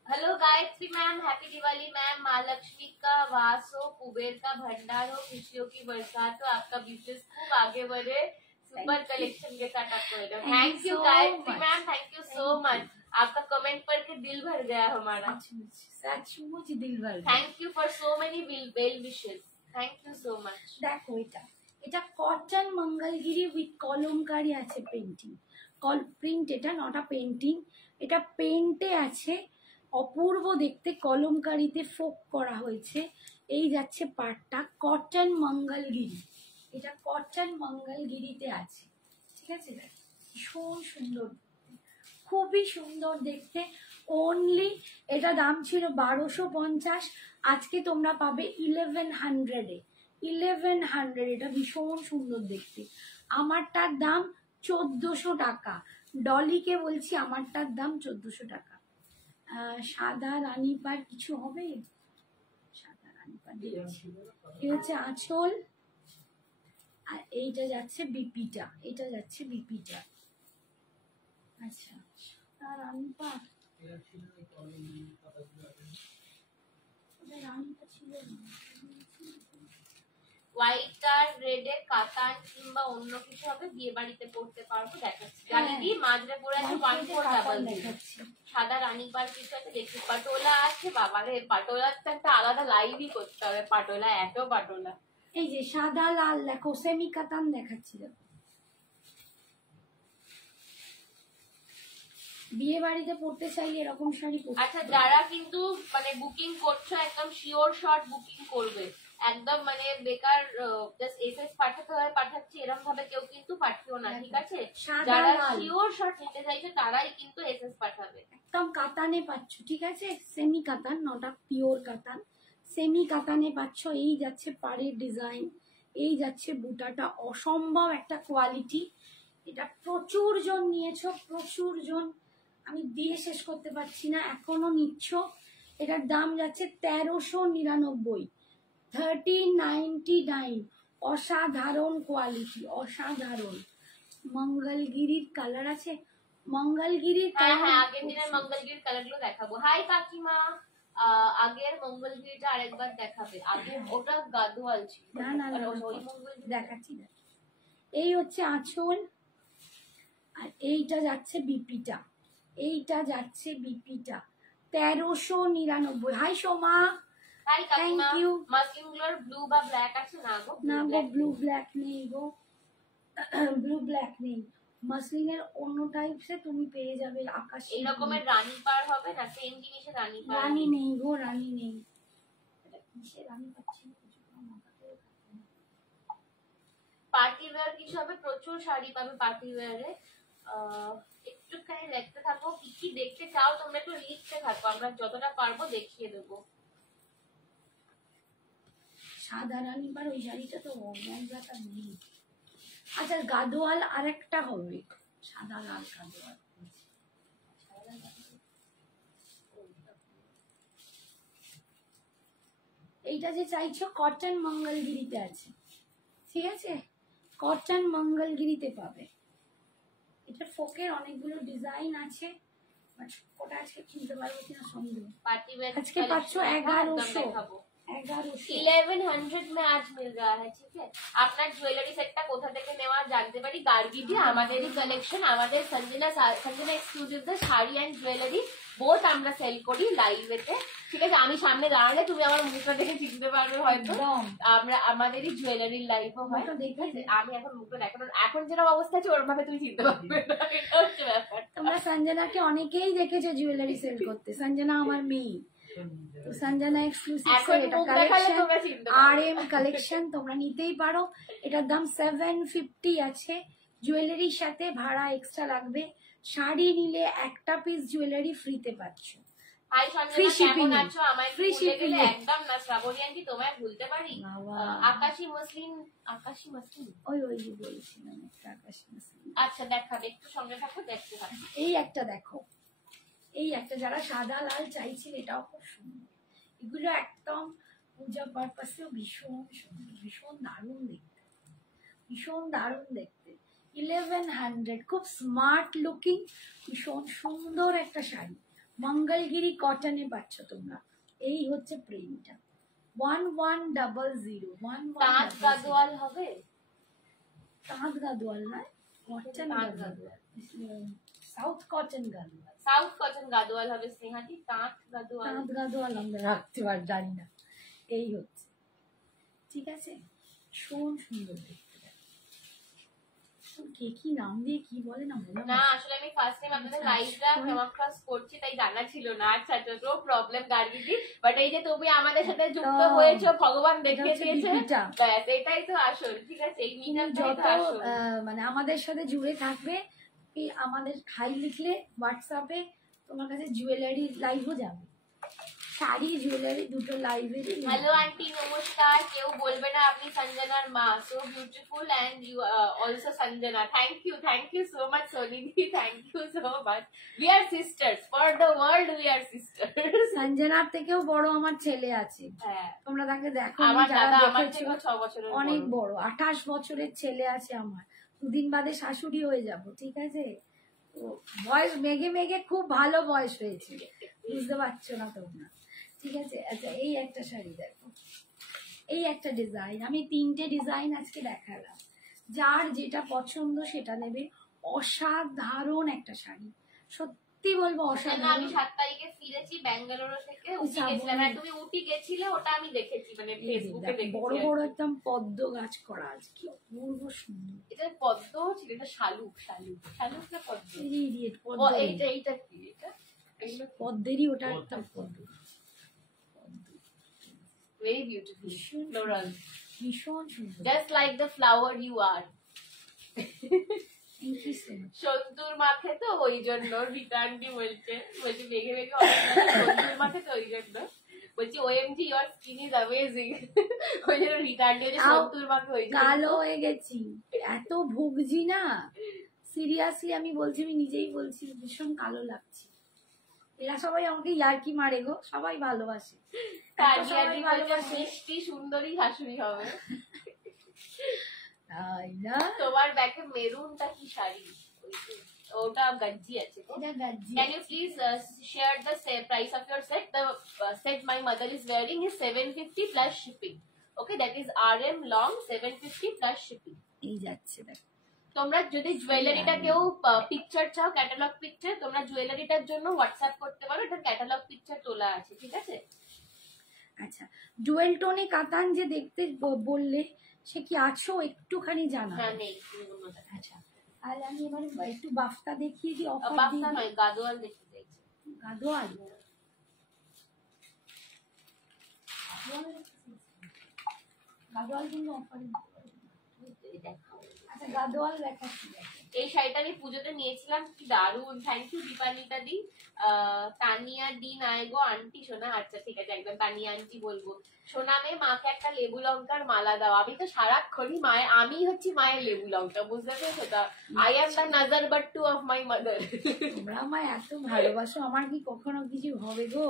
Hello Gayatri ma'am, happy Diwali ma'am. माँ लक्ष्मी का वास हो, कुबेर का भंडार हो, खुशियों की बरसात हो, आपका बिजनेस खूब आगे बढ़े, सुपर कलेक्शन के साथ आपको thank you Gayatri ma'am, thank you so much. आपका कमेंट पढ़ के दिल भर गया हमारा, सचमुच दिल भर। Thank you for so many well wishes, thank you so much. দেখো এটা কটন মঙ্গলগিরি উইথ কলমকারি আছে, পেন্টিং প্রিন্ট, এটা নটা পেন্টিং, এটা পেন্টে আছে, অপূর্ব দেখতে, কলমকারিতে ফোক করা হয়েছে। এই যাচ্ছে পাটটা, কটন মঙ্গলগিরি, এটা কটন মঙ্গলগিরিতে আছে, ঠিক আছে? ভীষণ সুন্দর, খুবই সুন্দর দেখতে। অনলি এটা দাম ছিল 1250, আজকে তোমরা পাবে 1100-এ। 1100, এটা ভীষণ সুন্দর দেখতে। আমারটার দাম 1400 টাকা, ডলিকে বলছি আমারটার দাম 1400 টাকা। সাদা রানী পার কিছু হবে? সাদা রানী পার দিয়েছি। এই হচ্ছে আঁচল, আর এইটা যাচ্ছে বিপিটা, এটা যাচ্ছে বিপিটা। আচ্ছা রানী পার, রানী পার ছিল না। হোয়াইট আর রেড এর কাতান কিংবা অন্য কিছু হবে, বিয়ে বাড়িতে পড়তে পারবো, দেখাচ্ছি। জানি দি মাঝরে পরে আছে 1400। সাদা রানী পার কিছু আছে দেখি, পাটোলা আছে, বাবারে পাটোলার তো একটা আলাদা লাইভই করতে হবে, পাটোলা এত পাটোলা। এই যে সাদা লাল দেখো, সেমি কাতান দেখাচ্ছি, দেখো বিয়ে বাড়িতে পড়তে চাইলে এরকম শাড়ি পরতে। আচ্ছা যারা কিন্তু মানে বুকিং করছো একদম শিওর শর্ট বুকিং করবে, একদম মানে বেকার জাস্ট এসএস পাঠাতে হয় পাঠাচ্ছি এরকম ভাবে কেউ কিন্তু পাঠিও না, ঠিক আছে? যারা শিওর শর্ট নিতে চাইছে তারাই কিন্তু এসএস পাঠাবে। একদম কাতানে পাচ্ছ, ঠিক আছে? সেমি কাতান, নটা পিওর কাতান, সেমি কাতানে পাচ্ছ। এই যাচ্ছে পাড়ের ডিজাইন, এই যাচ্ছে বুটাটা, অসম্ভব একটা কোয়ালিটি। এটা প্রচুর জন নিয়েছো, প্রচুর জন, আমি দিয়ে শেষ করতে পারছি না, এখনো নিচ্ছ। এটার দাম যাচ্ছে 1399, 1399। অসাধারণ কোয়ালিটি, অসাধারণ। মঙ্গলগিরির কালার আছে, মঙ্গলগিরির হ্যাঁ হ্যাঁ আগের দিনের মঙ্গলগিরির কালার গুলো দেখাবো। হাই কাকিমা, আগের মঙ্গলগিরিটা আরেকবার দেখাবে। আগে ওটা গাদোয়াল ছিল, না না ওই মঙ্গলগিরি দেখাচ্ছি। এই হচ্ছে আঁচল, আর এইটা যাচ্ছে বিপিটা, এইটা যাচ্ছে বিপিটা 1399। হাই সোমা, হাই কাকিমা। Thank you. মাসলিন গুলোর ব্লু বা ব্ল্যাক আছে না গো? না গো ব্লু ব্ল্যাক নেই গো, ব্লু ব্ল্যাক নেই। মাসলিনের অন্য টাইপসে তুমি পেয়ে যাবে আকাশ। এই রকমের রানী পার হবে না, সেম জিনিসের রানী পার। রানী নেই গো, রানী নেই। এটা কিসের রানী পাচ্ছি না, কিছু মাথাতে। পার্টি ওয়্যার কিছু হবে, প্রচুর শাড়ি পাবে পার্টি ওয়্যারে। একটুখানি দেখতে থাকো, কি কি দেখতে চাও তোমরা একটু লিখতে থাকো, আমরা যতটা পারবো দেখিয়ে দেবো। সাদা রানী পার ওই শাড়িটা তো অর্গানজাটা নেই। আচ্ছা গাদোয়াল আরেকটা হবে, সাদা লাল গাদোয়াল। সাদা এইটা যে চাইছো কটন মঙ্গলগিরিতে আছে, ঠিক আছে, কটন মঙ্গলগিরিতে পাবে। এটার ফোকের অনেকগুলো ডিজাইন আছে, বাট ওটা আজকে কিনতে পারবো কিনা সন্দেহ। पार्टी वेयर আজকে পাচ্ছ 1100, 1100 में आज मिल रहा है, ठीक है। আপনার জুয়েলারি সেটটা কোথা থেকে নেওয়া জানতে পারি, গার্গিটি আমাদেরই কালেকশন, আমাদের Sanjana exclusive sari and jewellery both আমরা সেল করি লাইভেতে, ঠিক আছে। আমি সামনে দাঁড়ালে তুমি আমার মুখটা দেখে চিনতে পারবে হয়তো, আমরা আমাদেরই জুয়েলারির লাইভও হয়, ঠিক আছে। আমি এখন মুখটা দেখানোর এখন যেরকম অবস্থা আছে ওর ভাবে তুমি চিনতে পারবে না, এটা হচ্ছে ব্যাপার। তোমরা সঞ্জনাকে অনেকেই দেখেছো জুয়েলারি সেল করতে, সঞ্জনা আমার মেয়ে, তো সঞ্জনা এক্সক্লুসিভ এটা কালেকশন RM কালেকশন তোমরা নিতেই পারো। এটার দাম 750 আছে, জুয়েলারির সাথে ভাড়া এক্সট্রা লাগবে। শাড়ি নিলে একটা পিস জুয়েলারি ফ্রিতে পাচ্ছ। হাই সঞ্জনা, কেমন আছো? আমায় ভুলে গেলে একদম না। শ্রাবণী আন্টি তোমায় ভুলতে পারি? আকাশী মসলিন, আকাশী মসলিন ওই যে বলছিলাম একটা আকাশী মসলিন। আচ্ছা দেখাবে, একটু সঙ্গে থাকো, দেখতে থাকো। এই একটা দেখো, এই একটা যারা সাদা লাল চাইছিল এটাও খুব সুন্দর। এগুলো একদম পূজা পারপাসেও ভীষণ সুন্দর, ভীষণ দারুণ দেখতে, ভীষণ দারুণ দেখতে। 1100, খুব স্মার্ট লুকিং, ভীষণ সুন্দর একটা শাড়ি, মঙ্গলগিরি কটনে পাচ্ছ তোমরা। এই হচ্ছে প্রিন্টটা 1100, তাঁত গাদোয়াল হবে, তাঁত গাদোয়াল নয়, cotton Gadwal, south cotton Gadwal, south cotton Gadwal হবে স্নেহাদি। তাঁত গাদোয়াল, তাঁত গাদোয়াল আমরা রাখতে পারি, জানি না। এই হচ্ছে, ঠিক আছে, ভীষণ সুন্দর দেখতে। কে কি নাম দিয়ে কি বলে না বলো না, আসলে আমি ফার্স্ট টাইম আপনাদের লাইভটা ক্রস করছি, তাই জানা ছিল না। আচ্ছা নো প্রবলেম গার্গিদি, বাট এই যে তুমি আমাদের সাথে যুক্ত হয়েছো, ভগবান দেখিয়ে দিয়েছে, ব্যাস এটাই তো আসল, ঠিক আছে। এই মিটারটাই তো আসল। মানে আমাদের সাথে জুড়ে থাকবে, আমাদের হাই লিখলে হোয়াটসঅ্যাপে তোমার কাছে জুয়েলারি লাইভও যাবে, শাড়ি জুয়েলারি দুটো লাইভেরই। হ্যালো আন্টি, নমস্কার। কেউ বলবে না আপনি সঞ্জনার মা, so beautiful and you also Sanjana. Thank you so much সোনিদি, thank you so much. We are sisters for the world, we are sisters. সঞ্জনার থেকেও বড় আমার ছেলে আছে, হ্যাঁ তোমরা তাকে দেখো, আমার দাদা আমার থেকে 6 বছরের অনেক বড়, 28 বছরের ছেলে আছে আমার। দুদিন বাদে শাশুড়ি হয়ে যাব, ঠিক আছে। তো বয়স মেঘে মেঘে খুব ভালো বয়স হয়েছে, বুঝতে পারছো না তোমরা, ঠিক আছে। আচ্ছা এই একটা শাড়ি দেখো, এই একটা ডিজাইন, আমি 3টে ডিজাইন আজকে দেখালাম, যার যেটা পছন্দ সেটা নেবে। অসাধারণ একটা শাড়ি, সত্যি বলবো অসাধারণ। আমি 7 তারিখে ফিরেছি ব্যাঙ্গালোর থেকে, উটি গেছিলাম। হ্যাঁ তুমি উটি গেছিলে, ওটা আমি দেখেছি, মানে ফেসবুকে দেখেছি। বড় বড় একদম পদ্ম গাছ করা আছে, কি অপূর্ব সুন্দর। এটা পদ্ম ছিল, এটা শালুক না পদ্ম? ইডিয়েট, পদ্ম। এইটা কি? এটা পদ্মেরই, ওটা একটা পদ্ম। Very beautiful, floral, ভীষণ সুন্দর, just like the flower you are. Thank you so much. Santoor মাখে তো ওই জন্য রিটার্নটি বলছে বেগে বেগে সন্তুর মাখে তো ওই জন্য বলছি OMG your skin is amazing, ওই জন্য রিটার্নটি হচ্ছে সন্তুর মাখে ওই জন্য। কালো হয়ে গেছি, এত ভুগছি না, সিরিয়াসলি আমি বলছি, আমি নিজেই বলছি, ভীষণ কালো লাগছে। এরা সবাই আমাকে ইয়ার্কি মারে গো, সবাই ভালোবাসে, মিষ্টি সুন্দরী শাশুড়ি হবে। তাই না? তোমার ব্যাগে মেরুনটা কি শাড়ি? ওটা গজ্জি আছে তো? Can you please share the price of your set? The set my mother is wearing is 750 plus shipping. Okay, that is RM long 750 plus shipping. এই যাচ্ছে দেখো। তোমরা যদি জুয়েলারিটা কেউ পিকচার চাও, ক্যাটালগ পিকচার, তোমরা জুয়েলারিটার জন্য হোয়াটসঅ্যাপ করতে পারো, এটা ক্যাটালগ পিকচার তোলা আছে, ঠিক আছে। আচ্ছা, ডুয়েল টোনে কাতান যে দেখতে বললে, সে কি আছো একটুখানি জানা? না নেই। আচ্ছা, আর আমি এবার একটু বাফটা দেখিয়ে দিই, অফার বাফটা নয়, গাদোয়াল দেখিয়ে দিয়েছি। গাদোয়াল, গাদোয়াল কিন্তু অফারে। আচ্ছা গাদোয়াল দেখাচ্ছি। এই শাড়িটা আমি পুজোতে নিয়েছিলাম, কি দারুন। থ্যাংক ইউ দীপালিতা দি। তানিয়া দি নায়গো আন্টি সোনা। আচ্ছা ঠিক আছে, একদম তানিয়া আন্টি বলবো। সোনামে মাকে একটা লেবু লঙ্কার মালা দাও। আমি তো সারাক্ষণই আমি হচ্ছি মায়ের লেবু লঙ্কা, বুঝতে পেরেছো? তা I am the nazar battu of my mother. তোমরা আমায় এত ভালোবাসো, আমার কি কখনো কিছু হবে গো?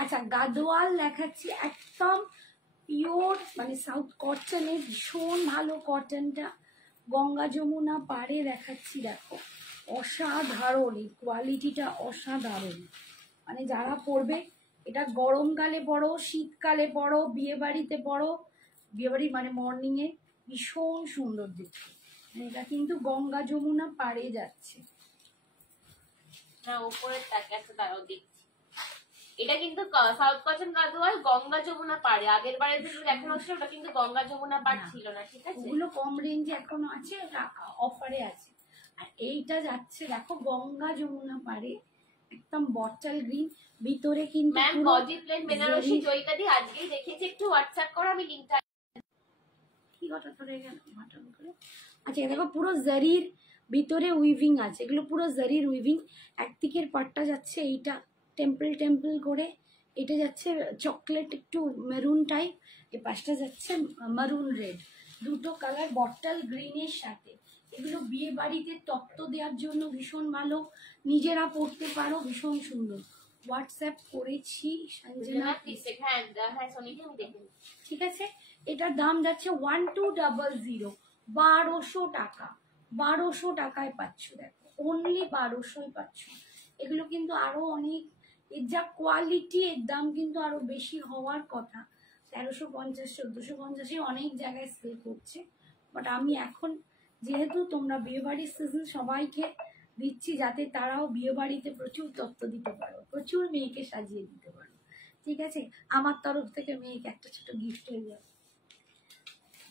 আচ্ছা গাদোয়াল দেখাচ্ছি, একদম পিওর মানে সাউথ কটনে, ভীষণ ভালো কটনটা, গঙ্গা যমুনা পাড়ে দেখাচ্ছি। দেখো অসাধারণ, এই কোয়ালিটিটা অসাধারণ। মানে যারা পরবে এটা গরমকালে পরো, শীতকালে পরো, বিয়ে বাড়িতে পরো, বিয়ে বাড়ি মানে মর্নিংয়ে ভীষণ সুন্দর দেখতে। এটা কিন্তু গঙ্গা যমুনা পাড়ে যাচ্ছে। না উপরের টাকা একটা দাঁড়াও দেখছি। এটা কিন্তু সাউথ কটন গাদোয়াল গঙ্গা যমুনা পাড়ে। আগের বারে যেগুলো দেখানো হচ্ছিল ওটা কিন্তু গঙ্গা যমুনা পাড় ছিল না, ঠিক আছে? ওগুলো কম রেঞ্জে এখনো আছে, অফারে আছে। আর এইটা যাচ্ছে দেখো গঙ্গা যমুনা পাড়ে, একদম বটল গ্রিন, ভিতরে কিন্তু ma'am body plain Banarasi Joyita দি আজকেই দেখেছি, একটু হোয়াটসঅ্যাপ করো, আমি লিংকটা। কি হঠাৎ করে গেল হঠাৎ করে। আচ্ছা দেখো পুরো জারির ভিতরে উইভিং আছে, এগুলো পুরো জারির উইভিং। একদিকের পাটটা যাচ্ছে এইটা টেম্পল টেম্পল করে, এটা যাচ্ছে চকলেট একটু মেরুন টাইপ, এই পাশটা যাচ্ছে মারুন রেড, দুটো কালার বটল গ্রিনের সাথে। এগুলো বিয়ে বাড়িতে তত্ত্ব দেওয়ার জন্য ভীষণ ভালো, নিজেরা পড়তে পারো, ভীষণ সুন্দর। হোয়াটসঅ্যাপ করেছি সঞ্জনা, ঠিক আছে? এটার দাম যাচ্ছে 1200, 1200 টাকা। 1200 টাকায় পাচ্ছ, দেখো অনলি 1200 পাচ্ছ। এগুলো কিন্তু আরো অনেক, এর যা কোয়ালিটি এর দাম কিন্তু আরো বেশি হওয়ার কথা। 1350, 1450 অনেক জায়গায় সেল করছে, বাট আমি এখন যেহেতু তোমরা বিয়ে বাড়ির সিজন সবাইকে দিচ্ছি, যাতে তারাও বিয়ে বাড়িতে প্রচুর তত্ত্ব দিতে পারো, প্রচুর মেয়েকে সাজিয়ে দিতে পারো, ঠিক আছে? আমার তরফ থেকে মেয়েকে একটা ছোট গিফট হয়ে যাবে।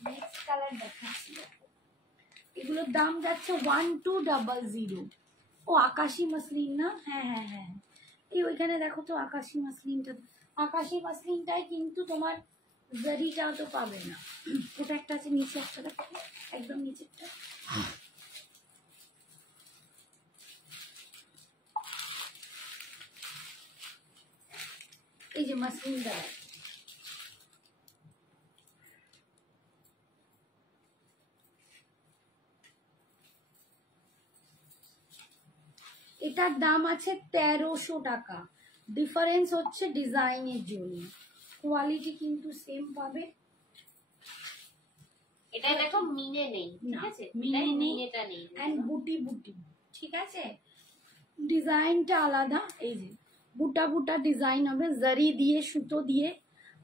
নেক্সট কালার দেখাচ্ছি, এগুলোর দাম যাচ্ছে 1200। ও আকাশি মসলিন না? হ্যাঁ হ্যাঁ হ্যাঁ, এই ওইখানে দেখো তো আকাশি মসলিনটা, আকাশি মসলিনটাই কিন্তু তোমার জারিটাও তো পাবে না। ওটা একটা আছে নিচে, একটা দেখো একদম নিচেরটা, এই যে মসলিনটা, এটার দাম আছে 1300 টাকা। ডিফারেন্স হচ্ছে ডিজাইনের জন্য, কোয়ালিটি কিন্তু সেম পাবে। এটা দেখো মিনে নেই, ঠিক আছে? মিনে নেই, মিনেটা নেই, এন্ড বুটি বুটি, ঠিক আছে? ডিজাইনটা আলাদা, এই যে বুটা বুটা ডিজাইন হবে জারি দিয়ে, সুতো দিয়ে।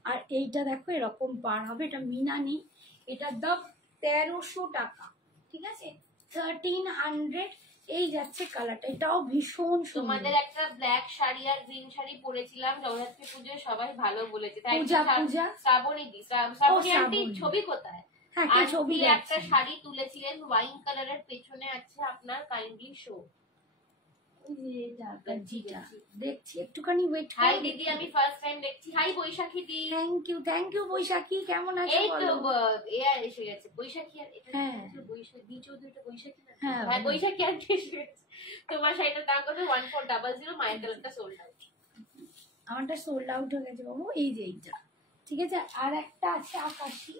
আর এইটা দেখো এরকম পার হবে, এটা মিনা নেই। এটার দাম 1300 টাকা, ঠিক আছে? 1300। এই যাচ্ছে কালারটা, এটাও ভীষণ সুন্দর। তোমাদের একটা ব্ল্যাক শাড়ি আর গ্রিন শাড়ি পরেছিলাম জগদ্ধাত্রী পুজোয়, সবাই ভালো বলেছে। পূজা পূজা শ্রাবণী দি, শ্রাবণী আন্টি ছবি কোথায়? হ্যাঁ ছবি একটা শাড়ি তুলেছিলেন ওয়াইন কালারের, পেছনে আছে আপনার, কাইন্ডলি শো। দেখছি একটুখানি ওয়েট। হাই দিদি, আমি ফার্স্ট টাইম দেখছি। হাই বৈশাখী দি। থ্যাংক ইউ বৈশাখী, কেমন আছো? এই তো এয়ার এসে গেছে বৈশাখী। আর এটা বৈশাখী দি চৌধুরীটা, বৈশাখী না? হ্যাঁ বৈশাখী আর এসে গেছে। তোমার শাড়িটার দাম কত? 1400। মায়ের কালারটা সোল্ড আউট, আমারটা সোল্ড আউট হয়ে গেছে বাবু। এই যে এইটা, ঠিক আছে? আর একটা আছে আকাশি,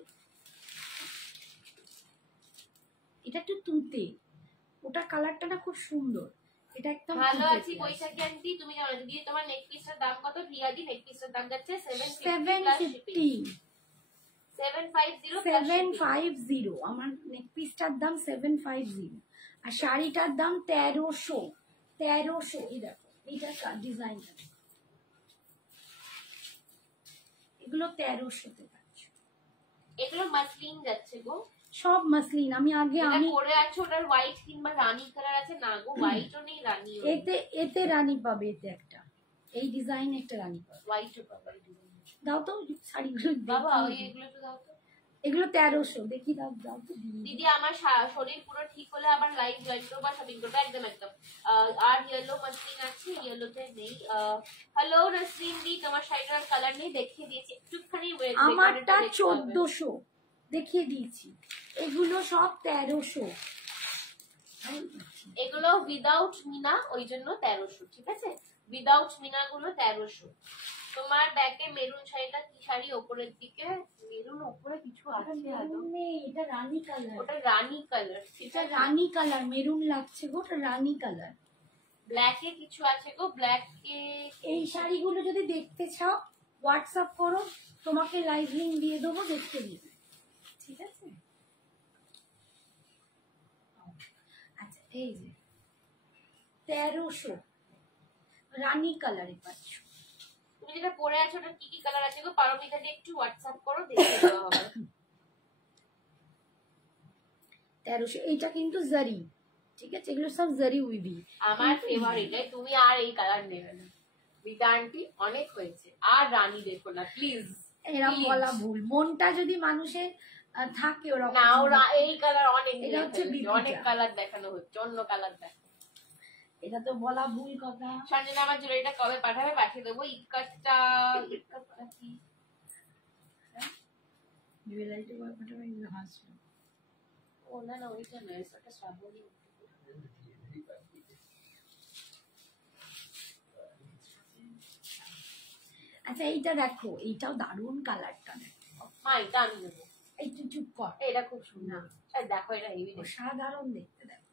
এটা একটু তুঁতে, ওটা কালারটা না খুব সুন্দর, এটা একদম ভালো আছি বৈশাখী আন্টি, তুমি কেমন আছো? দিয়ে তোমার নেক পিসটার দাম কত? প্রিয়া দি নেক পিসটার দাম যাচ্ছে 750 750। আমার নেক পিসটার দাম 750, আর শাড়িটার দাম 1300। এই দেখো এইটার ডিজাইনটা, এগুলো 1300-তে পাচ্ছ। এগুলো মাসলিন যাচ্ছে গো, সব মাসলিন। আমি পরে আছো, ওটার হোয়াইট কিংবা রানী কালার আছে না গো? হোয়াইটও নেই, রানীও। এতে রানী পাবে, এতে একটা এই ডিজাইন, একটা রানী পাবে, হোয়াইটও পাবে। দাও তো শাড়িগুলো বাবা, এগুলো তো দাও তো। এগুলো 1300, দেখি দাও দাও তো দিদি। আমার শরীর পুরো ঠিক হলে আবার লাইভ জয়েন করবো বা শপিং করবো, একদম একদম। আর ইয়েলো মাসলিন আছে, ইয়েলোতে নেই। হ্যালো নাসরিন দি, তোমার শাড়িটার কালার নেই, দেখিয়ে দিয়েছি একটুখানি। আমারটা 1400 দেখিয়ে দিয়েছি, এগুলো সব 1300। এগুলো উইদাউট মিনা, ওই জন্য 1300, ঠিক আছে? উইদাউট মিনা গুলো 1300। তোমার ব্যাকে মেরুন শাড়িটা কি শাড়ি? ওপরের দিকে মেরুন, ওপরে কিছু আছে? এটা রানী কালার, ওটা রানী কালার, এটা রানী কালার, মেরুন লাগছে গো, ওটা রানী কালার। ব্ল্যাকে কিছু আছে গো, ব্ল্যাকে। এই শাড়িগুলো যদি দেখতে চাও হোয়াটসঅ্যাপ করো, তোমাকে লাইভ লিঙ্ক দিয়ে দেবো, দেখতে দিবে, ঠিক আছে? আচ্ছা এই যে 1300 রানী কালারে পাচ্ছ। তুমি যেটা পরে আছো ওটা কি কি কালার আছে গো? পারমিতা দিয়ে একটু হোয়াটসঅ্যাপ করো, দেখে দেওয়া হবে। 1300, এইটা কিন্তু জারি, ঠিক আছে? এগুলো সব জারি উইভি। আমার ফেভারিট, তুমি আর এই কালার নেবে না বিতা আন্টি, অনেক হয়েছে, আর রানী দেখো না প্লিজ। এরকম বলা ভুল, মনটা যদি মানুষের থাকে ওরকম না, ওরা এই কালার অনেক, এটা হচ্ছে অনেক কালার দেখানো হচ্ছে, অন্য কালার দেখো। এটা তো বলা ভুল কথা। সঞ্জনা আমার জুয়েলারিটা কবে পাঠাবে? পাঠিয়ে দেবো। ইটকাটটা কি জুয়েলারিটা কবে পাঠাবে? হাসলো। ও না না, ওইটা নয়, ওটা শ্রাবণী। আচ্ছা এইটা দেখো, এইটাও দারুণ কালারটা, দেখো মা এটা আমি দেবো। একটু চুপ কর, এটা খুব সুন্দর, দেখো এটা হেভি, সাধারণ দেখতে। দেখো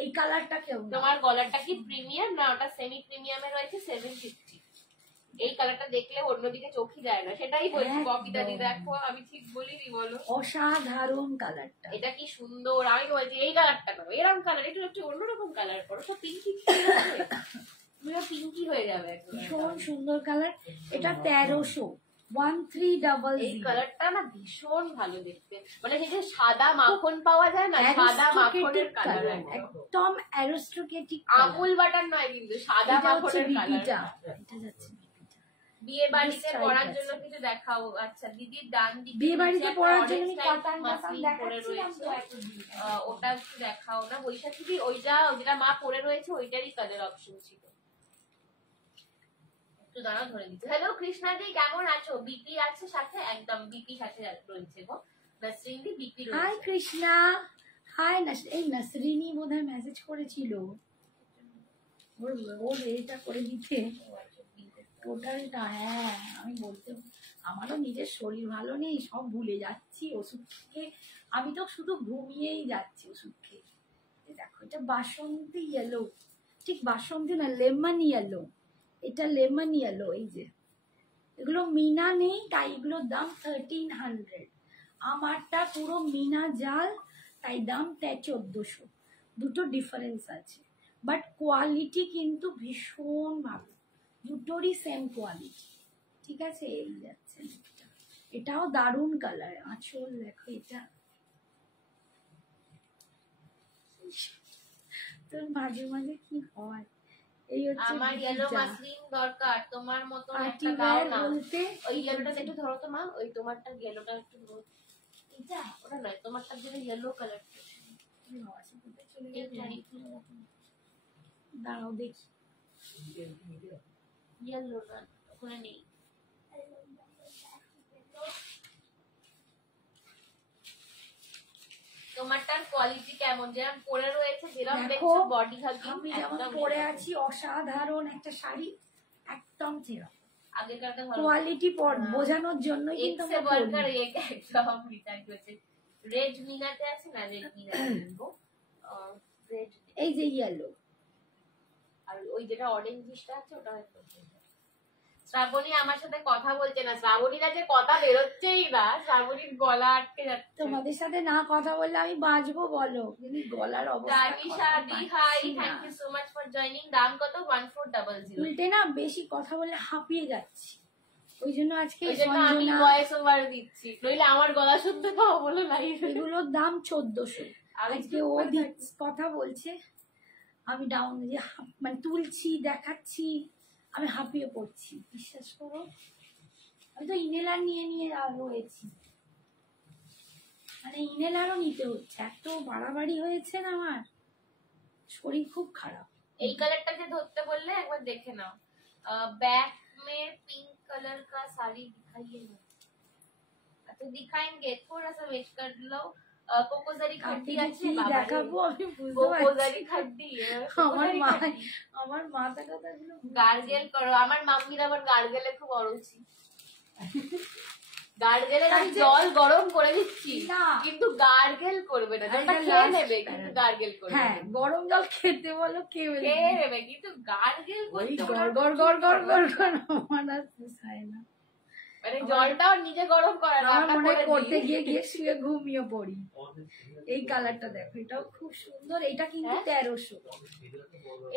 এই কালারটা কেউ না। তোমার গলারটা কি প্রিমিয়াম না ওটা সেমি প্রিমিয়ামে রয়েছে 750? এই কালারটা দেখলে অন্যদিকে চোখই যায় না, সেটাই বলছি ববিতা দি, দেখো আমি ঠিক বলিনি বলো? অসাধারণ কালারটা, এটা কি সুন্দর। আমি বলছি এই কালারটা করো, এরকম কালার, একটু একটু অন্যরকম কালার করো, তো পিঙ্কি পিঙ্কি হয়ে যাবে। ভীষণ সুন্দর কালার। এটা 1300, 1300। এই কালারটা না ভীষণ ভালো দেখতে, মানে সেই যে সাদা মাখন পাওয়া যায় না, সাদা মাখনের কালার, একদম অ্যারিস্টোক্রেটিক। আমুল বাটার নয় কিন্তু, সাদা মাখনের কালার। এটা যাচ্ছে বিয়ে বাড়িতে পরার জন্য কিছু দেখাও। আচ্ছা দিদির ডান দিকে বিয়ে বাড়িতে পরার জন্য কাতান পরে রয়েছে, ওটা একটু দেখাও না বৈশাখী দি। ওইটা যেটা মা পরে রয়েছে ওইটারই কালার অপশন ছিল, একটু দাঁড়া ধরে দিচ্ছি। হ্যালো কৃষ্ণা দি, কেমন আছো? বিপি আছে সাথে, একদম বিপি সাথে রয়েছে গো, নাসরিন দি বিপি রয়েছে। হাই কৃষ্ণা, হাই এই নাসরিনী বোধহয় মেসেজ করেছিল ওর এটা করে দিতে টোটালটা। হ্যাঁ আমি বলতে, আমারও নিজের শরীর ভালো নেই, সব ভুলে যাচ্ছি ওষুধ খেয়ে, আমি তো শুধু ঘুমিয়েই যাচ্ছি ওষুধ খেয়ে। দেখো এটা বাসন্তী ইয়েলো, ঠিক বাসন্তী না, লেমন ইয়েলো, এটা লেমন ইয়েলো। এই যে এগুলো মিনা নেই, তাই এগুলোর দাম 1300। আমারটা পুরো মিনা জাল, তাই দাম 1400। দুটো ডিফারেন্স আছে, বাট কোয়ালিটি কিন্তু ভীষণ ভালো, দুটোরই সেম কোয়ালিটি, ঠিক আছে? এই যাচ্ছে, এটাও দারুণ কালার। আঁচল দেখো, এটা তোর মাঝে মাঝে কি হয়। এই হচ্ছে আমার ইয়েলো মাসলিন দরকার, তোমার মতো একটা দাও না। ওই ইয়েলোটা একটু ধরো তো মা, ওই তোমারটা ইয়েলোটা একটু ধরো। এটা ওটা নয়, তোমারটা যেটা ইয়েলো কালার। দাঁড়াও দেখি, ইয়েলো না ওখানে নেই। তোমারটার কোয়ালিটি কেমন? যেরকম পরে রয়েছে, যেরকম দেখছো বডি হাগিং, আমি যেমন পরে আছি অসাধারণ একটা শাড়ি, একদম চেরা আগেকারটা কোয়ালিটি বোঝানোর জন্য কিন্তু আমরা ওয়ার্কার একদম রিটার্ন করেছে। রেড মিনাতে আছে না, রেড মিনাতে দেখো, রেড এই যে ইয়েলো, আর ওই যেটা অরেঞ্জিশটা আছে ওটা হয়তো। শ্রাবণী আমার সাথে কথা বলছে না, শ্রাবণীরা যে কথা বেরোচ্ছেই না, শ্রাবণীর গলা আটকে যাচ্ছে। তোমাদের সাথে না কথা বললে আমি বাঁচবো বলো? কিন্তু গলার অবস্থা। রানিশা দি hi, thank you so much for joining. দাম কত? 1400। উল্টে না বেশি কথা বললে হাঁপিয়ে যাচ্ছি, ওই জন্য আজকে আমি ভয়েস ওভার দিচ্ছি, নইলে আমার গলা শুনতে পাবো বলো লাইভ। এগুলোর দাম 1400। আজকে ও কথা বলছে, আমি ডাউন মানে তুলছি, দেখাচ্ছি, আমি হাঁপিয়ে পড়ছি, বিশ্বাস করো। আমি তো ইনহেলার নিয়ে নিয়ে রয়েছি, মানে ইনহেলারও নিতে হচ্ছে, এত বাড়াবাড়ি হয়েছে না, আমার শরীর খুব খারাপ। এই কালারটা যে ধরতে বললে একবার দেখে নাও। बैक में पिंक कलर का साड़ी दिखाइए ना। अच्छा दिखाएंगे, थोड़ा सा वेट कर लो। कोकोजारी खड्डी আছে বাবা, দেখাবো আমি, কোकोजारी खड्डी। আমার মাথাটা তো একদম গার্গেল করো। আমার মাম্মির আবার গার্গেলে খুব অরুচি, গার্গেলে আমি জল গরম করে দিচ্ছি কিন্তু গার্গেল করবে না, জলটা খেয়ে নেবে কিন্তু গার্গেল করবে। হ্যাঁ গরম জল খেতে বলো, খেয়ে নেবে কিন্তু গার্গেল করতে গড় গড় গড় গড় গড় গড়, আমার আর পোষায় না। মানে জলটাও নিজে গরম করা না, আমার মনে করে করতে দিই। গিয়ে শুয়ে ঘুমিয়ে পড়ি। এই কালারটা দেখো, এটাও খুব সুন্দর। এটা কিন্তু 1300,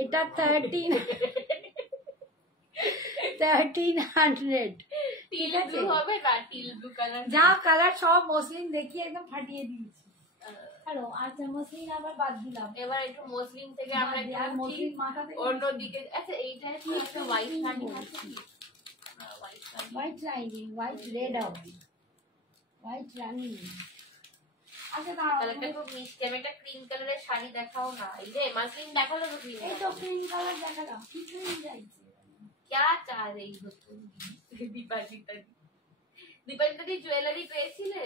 এটা 1300। ঠিক আছে, হবে না টিল ব্লু কালার, যা কালার সব মসলিন দেখিয়ে একদম ফাটিয়ে দিয়েছি। হ্যালো, আচ্ছা মসলিন আবার বাদ দিলাম। এবার একটু মসলিন থেকে আমরা একটু আর মসলিন মাথা থেকে অন্যদিকে। আচ্ছা এইটা একটু একটা হোয়াইট শাড়ি আছে কি? হোয়াইট রানি, হোয়াইট রেড হবে, হোয়াইট রানি। আচ্ছা তাহলে একটা খুব মিষ্টি, আমি একটা ক্রিম কালারের শাড়ি দেখাও না। এই যে মাসলিন দেখালো তো ক্রিম, এই তো ক্রিম কালার দেখালাম, কি ক্রিম যাইছে। क्या चाह रही हो तुम? দীপালি জুয়েলারি পেয়েছিলে?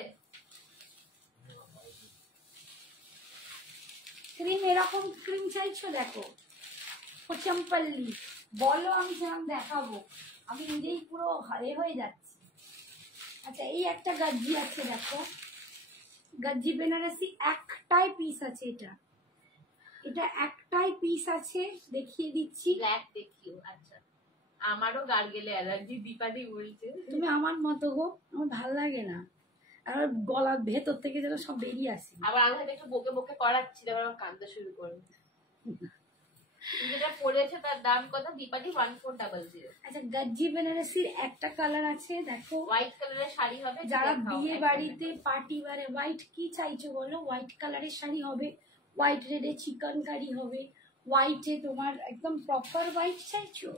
ক্রিম এরকম ক্রিম চাইছো? দেখো পোচমপল্লি, বলো আমি সেরকম দেখাবো, আমি নিজেই পুরো হারে হয়ে যাচ্ছি। আচ্ছা এই একটা গজ্জি আছে, দেখো গজ্জি বেনারসি একটাই পিস আছে, এটা একটাই পিস আছে, দেখিয়ে দিচ্ছি। ব্ল্যাক দেখিও। আচ্ছা আমারও গার্গেলে অ্যালার্জি, দীপালি বলছে। তুমি আমার মতো গো, আমার ভালো লাগে না, আর গলার ভেতর থেকে যেন সব বেরিয়ে আসে। আবার আমি হয়তো একটু বকে বকে করাচ্ছি, এবার আমার কাঁদতে শুরু করবে। যেটা পড়েছে তার দাম কত দীপালি? 1400। আচ্ছা গজ্জি বেনারসির একটা কালার আছে, দেখো হোয়াইট কালারের শাড়ি হবে। যারা বিয়ে বাড়িতে পার্টি বারে হোয়াইট কি চাইছো বলো, হোয়াইট কালারের শাড়ি হবে, হোয়াইট রেডে চিকন কারি হবে, হোয়াইটে তোমার একদম প্রপার হোয়াইট চাইছো,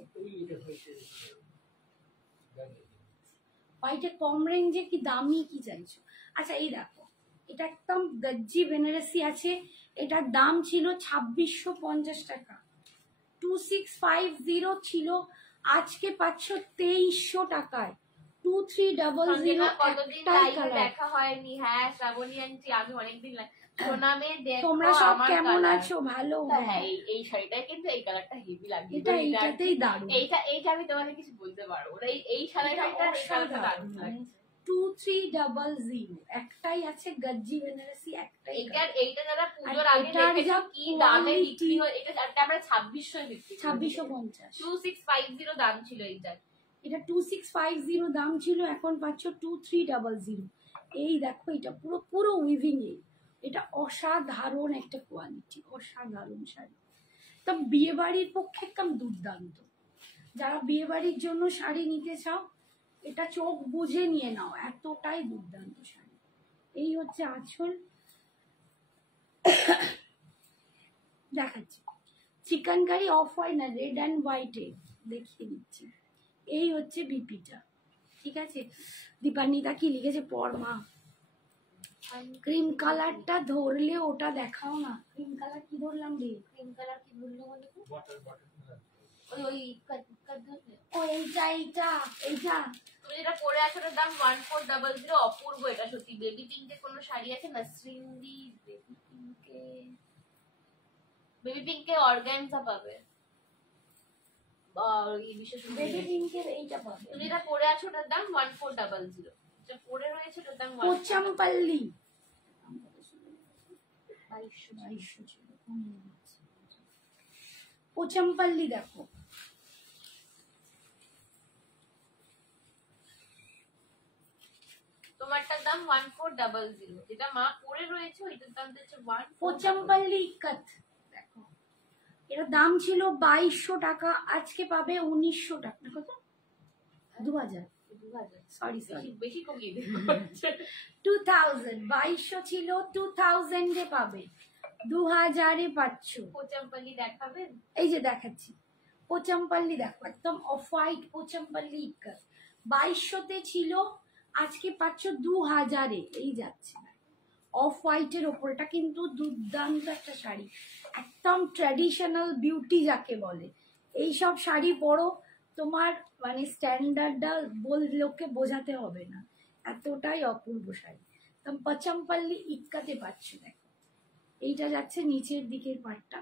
হোয়াইটে কম রেঞ্জে কি দামি কি চাইছো। আচ্ছা এই দেখো, এটা একদম গজ্জি বেনারসি আছে, এটার দাম ছিল 2650 টাকা, 2650 ছিল, আজকে পাচ্ছ 2300 টাকায়, 2300। কতদিন লাইভে দেখা হয়নি। হ্যাঁ শ্রাবণী আন্টি, আমি অনেকদিন সোনামে দেখো। তোমরা সব কেমন আছো? ভালো। হ্যাঁ এই শাড়িটা কিন্তু এই কালারটা হেভি লাগে, এইটাতেই দারুণ। এইটা আমি তোমাকে কিছু বলতে পারবো না, এই শাড়িটা দারুণ লাগে। 2300 একটাই আছে গজ্জি বেনারসি, একটাই। এইটা যারা পুজোর আগে দেখেছো কি দামে বিক্রি হয়, এটা আমরা 2600 বিক্রি, 2650, 2650 দাম ছিল এইটার। এটা 2650 দাম ছিল, এখন পাচ্ছ 2300। এই দেখো এটা পুরো পুরো উইভিং এ, এটা অসাধারণ একটা কোয়ালিটি, অসাধারণ শাড়ি। তো বিয়ে বাড়ির পক্ষে একদম দুর্দান্ত, যারা বিয়ে বাড়ির জন্য শাড়ি নিতে চাও এটা চোখ বুঝে নিয়ে নাও, এতটাই দুর্দান্ত শাড়ি। এই হচ্ছে আঁচল, দেখাচ্ছি চিকেন কারি অফ হয় না, রেড অ্যান্ড হোয়াইটে দেখিয়ে দিচ্ছি। এই হচ্ছে বিপিটা, ঠিক আছে। দীপান্বিতা কি লিখেছে পরমা, ক্রিম কালারটা ধরলে ওটা দেখাও না। ক্রিম কালার কি ধরলাম রে? ক্রিম কালার কি বললো বলো তো? এইটা তুমি যেটা পরে আছো ওটার দাম 1400। অপূর্ব এটা সত্যি। বেবি পিঙ্কে কোনো শাড়ি আছে না? শ্রীন্দি বেবি পিঙ্কে অর্গানজা পাবে, বেবি পিঙ্কের এইটা পাবে। তুমি যেটা পরে আছো ওটার দাম 1400, যেটা পরে রয়েছে ওটার দাম পোচামপল্লি 2200 ছিল। পোচামপল্লি দেখো, তোমারটার দাম 1400, যেটা মা পরে রয়েছে ওইটার দাম হচ্ছে 1400। পোচামপল্লি ইক্কত দেখো, এর দাম ছিল 2200 টাকা, আজকে পাবে 1900 টাকা। কত? 2000, সরি বেশি কমিয়ে দিই। 2000, 2200 ছিল 2000 এ পাবে, 2000 এ পাচ্ছ। পোচামপল্লি দেখাবেন? এই যে দেখাচ্ছি, পোচামপল্লি দেখো একদম অফ হোয়াইট পোচামপল্লি ইক্কত, 2200 ছিল, আজকে পাচ্ছ 2000 এ। এই যাচ্ছে অফ হোয়াইটের ওপর, এটা কিন্তু দুর্দান্ত একটা শাড়ি, একদম ট্র্যাডিশনাল বিউটি যাকে বলে। এইসব শাড়ি পরো, তোমার মানে স্ট্যান্ডার্ডটা লোককে বোঝাতে হবে না, এতটাই অপূর্ব শাড়ি। পোচামপল্লি ইক্কাতে পাচ্ছ। দেখো এইটা যাচ্ছে নিচের দিকের পাটটা,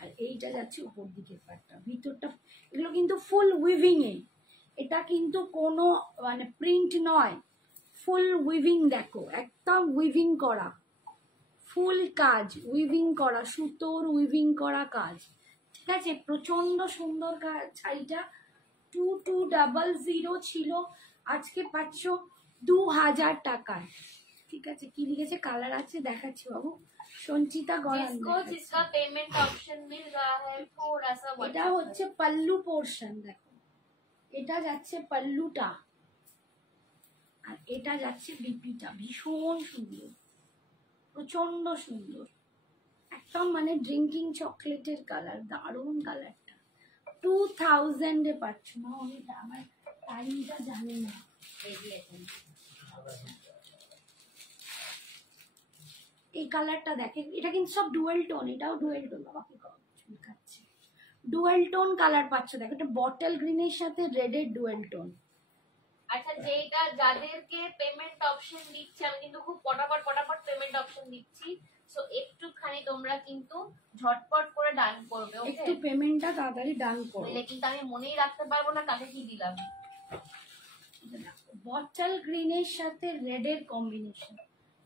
আর এইটা যাচ্ছে উপর দিকের পাটটা, ভিতরটা এগুলো কিন্তু ফুল উইভিং এ, এটা কিন্তু কোনো মানে প্রিন্ট নয়, ফুল উইভিং। দেখো একদম উইভিং করা, ফুল কাজ উইভিং করা, সুতোর উইভিং করা কাজ, ঠিক আছে। প্রচন্ড সুন্দর শাড়িটা 2200 ছিল, আজকে পাচ্ছ 2000 টাকায়। ঠিক আছে, কি লিখেছে কালার আছে দেখাচ্ছি বাবু। সঞ্চিতা গড়ান, जिसको जिसका पेमेंट ऑप्शन मिल रहा है थोड़ा सा এটা হচ্ছে পাল্লু পোর্শন। দেখো এটা যাচ্ছে পাল্লুটা, আর এটা যাচ্ছে বিপিটা। ভীষণ সুন্দর, প্রচন্ড সুন্দর, একদম মানে ড্রিঙ্কিং চকলেটের কালার, দারুণ কালারটা। 2000 এ পাচ্ছ না, আমি আমার টাইমটা জানি না। এই কালারটা দেখে, এটা কিন্তু সব ডুয়েল টোন, এটাও ডুয়েল টোন। বাবা কি চুলকাচ্ছে, ডুয়েল টোন কালার পাচ্ছ। দেখো এটা বটল গ্রিনের সাথে রেডের ডুয়েল টোন। আচ্ছা, যেটা যাদেরকে পেমেন্ট অপশন দিচ্ছে, আমি কিন্তু খুব পটাপট পেমেন্ট অপশন দিচ্ছি, সো একটুখানি তোমরা কিন্তু ঝটপট করে ডান করবে, ওকে? একটু পেমেন্টটা তাড়াতাড়ি ডান করো, নাহলে কিন্তু আমি মনেই রাখতে পারবো না কাকে কি দিলাম। বটল গ্রিনের সাথে রেডের কম্বিনেশন,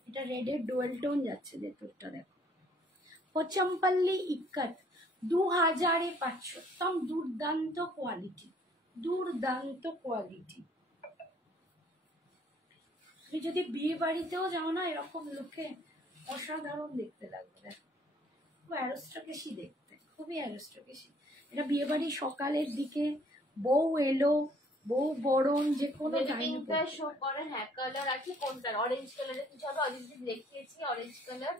এটা রেডের ডুয়েল টোন যাচ্ছে। ভেতরটা দেখো, পচমপল্লি ইক্কত 2000 এ পাচ্ছ। একদম দুর্দান্ত কোয়ালিটি, দুর্দান্ত কোয়ালিটি। তুমি যদি বিয়ে বাড়িতেও যাও না, এরকম লোকে অসাধারণ দেখতে লাগবে। দেখো খুব অ্যারোস্ট্রাকেশি দেখতে, খুবই অ্যারোস্ট্রাকেশি। এটা বিয়ে বাড়ি সকালের দিকে, বউ এলো, বউ বরণ, যে কোনো পিঙ্কটা শো করে। হ্যাঁ, কালার আছে কোনটার? অরেঞ্জ কালারের কিছু হবে, অরেঞ্জ দেখিয়েছি, orange colour.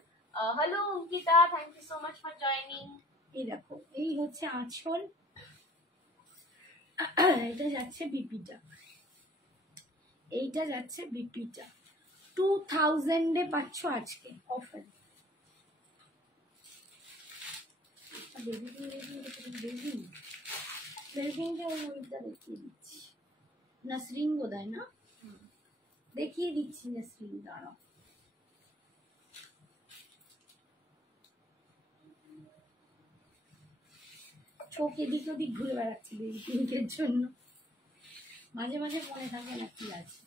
Hello Ankita, thank you so much for joining. এই দেখো, এই হচ্ছে আঁচল, এটা যাচ্ছে বিপিটা, এইটা যাচ্ছে বিপিটা। 2000 এ পাচ্ছ আজকে অফার। দেখিয়ে দিচ্ছি, নাসরিন বোধহয় না, দেখিয়ে দিচ্ছি নাসরিন, দাঁড়াও। চোখ এদিক ওদিক ঘুরে বেড়াচ্ছি বেবি পিঙ্কের জন্য, মাঝে মাঝে মনে থাকে না কি আছে,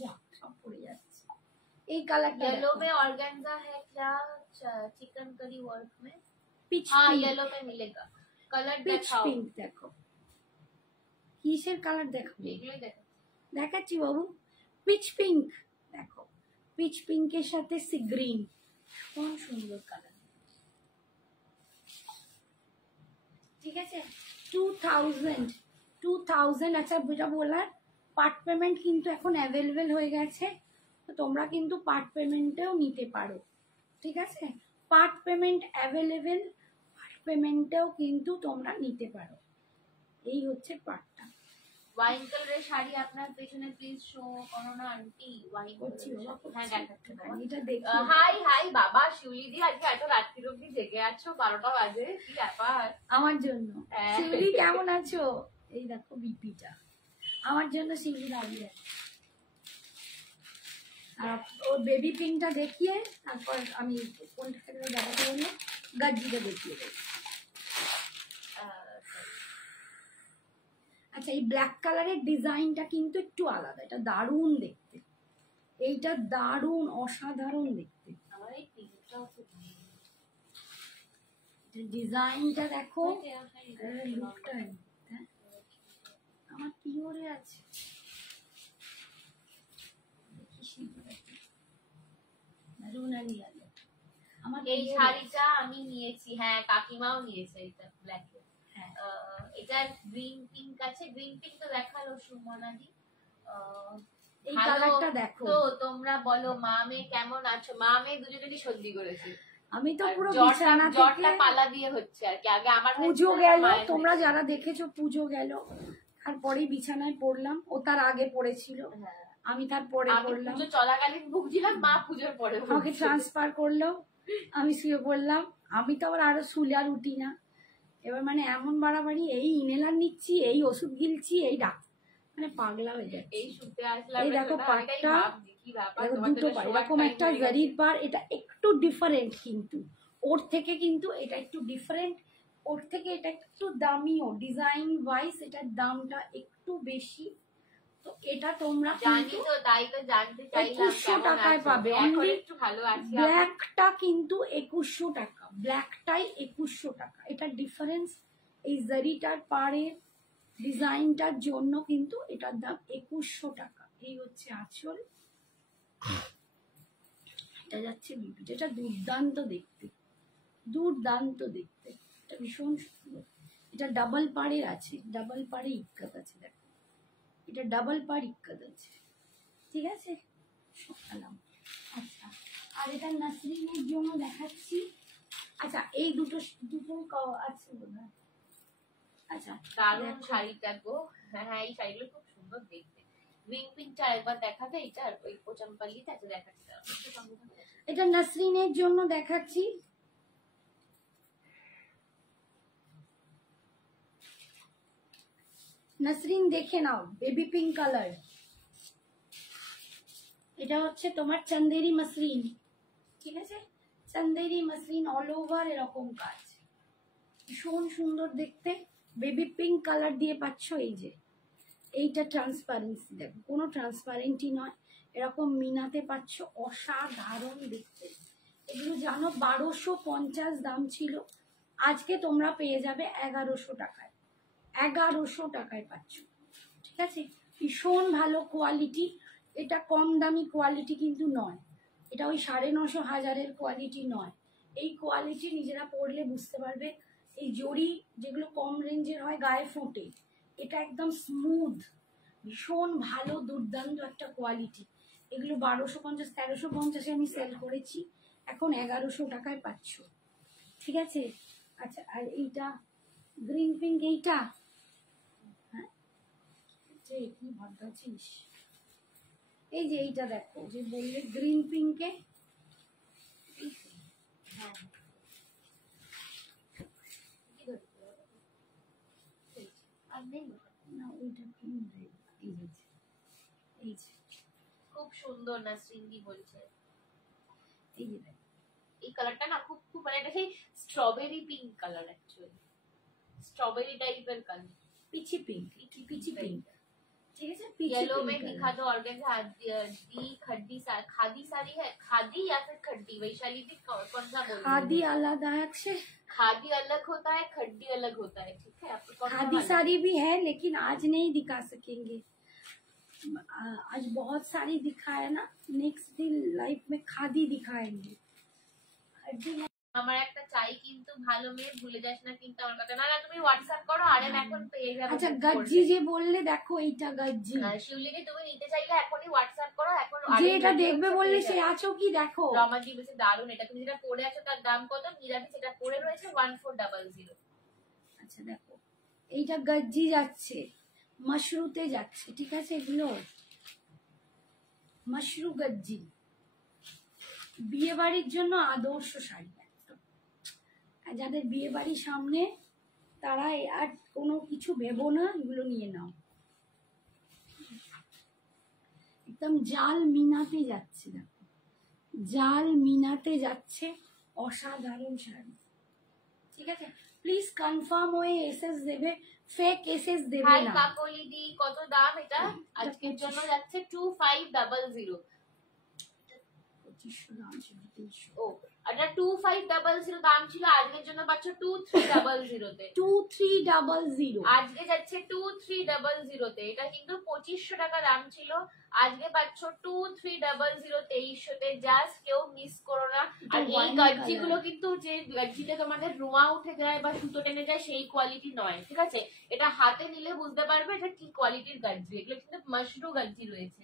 যা সব পড়ে যাচ্ছে। এই কালারটা येलो में ऑर्गेन्जा है क्या? चिकन करी वर्क में? পিচ हाँ, येलो में मिलेगा। कलर পিচ दिखाओ। পিঙ্ক দেখো, কিসের কালার দেখো, এগুলোই দেখো। দেখাচ্ছি বাবু। পিচ পিঙ্ক দেখো, পিচ পিঙ্কের সাথে সি গ্রিন, কোন সুন্দর কালার। ঠিক আছে, 2000। আচ্ছা যেটা বলার, পার্ট পেমেন্ট কিন্তু এখন অ্যাভেলেবেল হয়ে গেছে, তো তোমরা কিন্তু পার্ট পেমেন্টেও নিতে পারো। ঠিক আছে, পার্ট পেমেন্ট অ্যাভেলেবেল, পার্ট পেমেন্টেও কিন্তু তোমরা নিতে পারো। এই হচ্ছে পার্টটা। ওয়াইন কালারের শাড়ি আপনার পেছনে প্লিজ শো করো না আন্টি। ওয়াইন করছি বাবা, হ্যাঁ দেখাচ্ছি বাবা। এটা দেখি। হাই হাই বাবা শিউলি দি, আজকে এত রাত্রির অব্দি জেগে আছো, 12টা বাজে, কি ব্যাপার? আমার জন্য হ্যাঁ। শিউলি কেমন আছো? এই দেখো বিপিটা আমার জন্য শিউলি দাঁড়িয়ে আছে। আর ওর বেবি পিঙ্কটা দেখিয়ে তারপর আমি কোনটা থেকে দেখাতে বললো, গাজ্জিটা দেখিয়ে দেবো। আচ্ছা, এই ব্ল্যাক কালারের ডিজাইনটা কিন্তু একটু আলাদা, এটা দারুণ দেখতে, এইটা দারুণ অসাধারণ দেখতে। আমার এই পিঙ্কটাও খুব ডিজাইনটা দেখো, লুকটা আমার কি করে আছে, আমার এই শাড়িটা আমি নিয়েছি, হ্যাঁ কাকিমাও নিয়েছে এটা ব্ল্যাক। হ্যাঁ, এটার গ্রিন পিঙ্ক আছে, গ্রিন পিঙ্ক তো দেখালো সুমনাদি। এই কালারটা দেখো। তো তোমরা বলো মা মেয়ে কেমন আছো? মা মেয়ে দুজনেরই সর্দি করেছে, আমি তো পুরো বিছানা থেকে জ্বরটা পালা দিয়ে হচ্ছে আর কি। আগে আমার পুজো গেল, তোমরা যারা দেখেছো পুজো গেল, তারপরেই বিছানায় পড়লাম। ও তার আগে পড়েছিল, আমি তারপরে পড়লাম। পুজো চলাকালীন ভুগছিলাম, মা পুজোর পরে আমাকে ট্রান্সফার করলো, আমি শুয়ে পড়লাম। আমি তো আবার শুলে আর উঠি না। এবার মানে এমন বাড়াবাড়ি, এই ইনহেলার নিচ্ছি, এই ওষুধ গিলছি, এই মানে পাগলা হয়ে যাচ্ছে। এই শুতে আসলাম। এই দেখো পাটটা, দুটো পাট, এরকম একটা জারির পার। এটা একটু ডিফারেন্ট, কিন্তু ওর থেকে কিন্তু এটা একটু ডিফারেন্ট, ওর থেকে এটা একটু দামিও ডিজাইন ওয়াইজ, এটার দামটা একটু বেশি। তো এটা তোমরা জানি তো, তাই তো জানতে চাইলাম 2100 টাকায় পাবে। একটু ভালো আছি। ব্ল্যাকটা কিন্তু 2100 টাকা, ব্ল্যাকটাই 2100 টাকা। এটা ডিফারেন্স এই জারিটার পারে, ডিজাইনটার জন্য কিন্তু এটার দাম 2100 টাকা। এই হচ্ছে আঁচল, এটা যাচ্ছে বিপি, এটা দুর্দান্ত দেখতে, দুর্দান্ত দেখতে, এটা ভীষণ সুন্দর। এটা ডাবল পাড়ের আছে, ডাবল পাড়ে ইক্কাত আছে, দেখো এটা ডাবল পাড় ইক্কাত আছে, ঠিক আছে। সকালাম। আচ্ছা, আর এটা নাসরিনের জন্য দেখাচ্ছি। আচ্ছা, এই দুটো আছে বোধহয়। আচ্ছা, দারুণ শাড়িটা গো। হ্যাঁ, এই শাড়িগুলো খুব সুন্দর দেখতে। গ্রিন পিঙ্কটা একবার দেখাবে, এটা আর ওই পোচামপাল্লিটা আছে দেখাচ্ছি। এটা নাসরিনের জন্য দেখাচ্ছি। নাসরিন দেখে নাও, বেবি পিঙ্ক কালার। এটা হচ্ছে তোমার চন্দেরি মসলিন, ঠিক আছে, চন্দেরি মসলিন অল ওভার এরকম কাজ, ভীষণ সুন্দর দেখতে। বেবি পিঙ্ক কালার দিয়ে পাচ্ছ। এই যে এইটা ট্রান্সপারেন্সি, দেখো কোনো ট্রান্সপারেন্টই নয়, এরকম মিনাতে পাচ্ছ, অসাধারণ দেখতে। এগুলো জানো 1250 দাম ছিল, আজকে তোমরা পেয়ে যাবে 1100 টাকায়, 1100 টাকায় পাচ্ছ, ঠিক আছে। ভীষণ ভালো কোয়ালিটি, এটা কম দামি কোয়ালিটি কিন্তু নয়, এটা ওই 950 হাজারের কোয়ালিটি নয়। এই কোয়ালিটি নিজেরা পরলে বুঝতে পারবে। এই জড়ি যেগুলো কম রেঞ্জের হয় গায়ে ফোটে, এটা একদম স্মুথ, ভীষণ ভালো দুর্দান্ত একটা কোয়ালিটি। এগুলো 1250 1350-এ আমি সেল করেছি, এখন 1100 টাকায় পাচ্ছ, ঠিক আছে। আচ্ছা, আর এইটা গ্রিন পিঙ্ক, এইটা হ্যাঁ কি ভদ্র আছিস। এই যে এইটা দেখো, যে বললে গ্রিন পিঙ্কে, হ্যাঁ আর নেই না, ওইটা পিঙ্ক, এই যে খুব সুন্দর। নাসরিনদি বলছে এই যে দেখো, এই কালারটা না খুব খুব মানে এটা সেই strawberry pink colour, actually strawberry type colour, peachy pink, peachy pink, ঠিক আছে। येलो में दिखा दो ऑर्गेन्जा दी खड्डी खादी साड़ी है, खादी या फिर खड्डी, वैशाली भी कौन सा बोल रही है? खादी आलादा है, खादी अलग होता है, खड्डी अलग होता है, ठीक है। आपको कौन सा खादी साड़ी भी है, लेकिन आज नहीं दिखा सकेंगे, आज बहुत सारी दिखाया ना, नेक्स्ट दिन लाइफ में खादी दिखाएंगे। আমার একটা চাই কিন্তু ভালো মেয়ে, ভুলে যাস না কিন্তু আমার কথা। না না, তুমি হোয়াটসঅ্যাপ করো, আরএম এখন পেয়ে যাবে। আচ্ছা, গজ্জি যে বললে, দেখো এইটা গজ্জি, শিউলিকে তুমি নিতে চাইলে এখনই হোয়াটসঅ্যাপ করো, এখন যে এটা দেখবে বললে সে আছো কি, দেখো রমাজি বলছে দারুন, এটা তুমি যেটা পরে আছো তার দাম কত? নিরামি সেটা পরে রয়েছে 1400। আচ্ছা দেখো, এইটা গজ্জি যাচ্ছে, মশরুতে যাচ্ছে, ঠিক আছে। এগুলো মশরু গজ্জি, বিয়ে বাড়ির জন্য আদর্শ শাড়ি, যাদের বিয়ে বাড়ি সামনে তারা আর কোনো কিছু ভেবো না, এগুলো নিয়ে নাও। একদম জাল মিনাতে যাচ্ছে, দেখো জাল মিনাতে যাচ্ছে, অসাধারণ শাড়ি, ঠিক আছে। প্লিজ কনফার্ম হয়ে এসএস দেবে, ফেক এসএস দেবে না। কাকলি দি কত দাম এটা? আজকের জন্য যাচ্ছে 2500। 2500 দাম ছিল, 300। ও এটা 2500 দাম ছিল, আজকের জন্য পাচ্ছ 2300 তে। 2300 আজকে যাচ্ছে 2300 তে। এটা কিন্তু 2500 টাকা দাম ছিল, আজকে পাচ্ছ 2300 2300 তে। জাস্ট কেউ মিস করো না। আর এই গজ্জি গুলো কিন্তু যে গজ্জিতে তোমাদের রোয়া উঠে যায় বা সুতো টেনে যায় সেই কোয়ালিটি নয়, ঠিক আছে। এটা হাতে নিলে বুঝতে পারবে এটা কি কোয়ালিটির গজ্জি। এগুলো কিন্তু মশরু গজ্জি রয়েছে।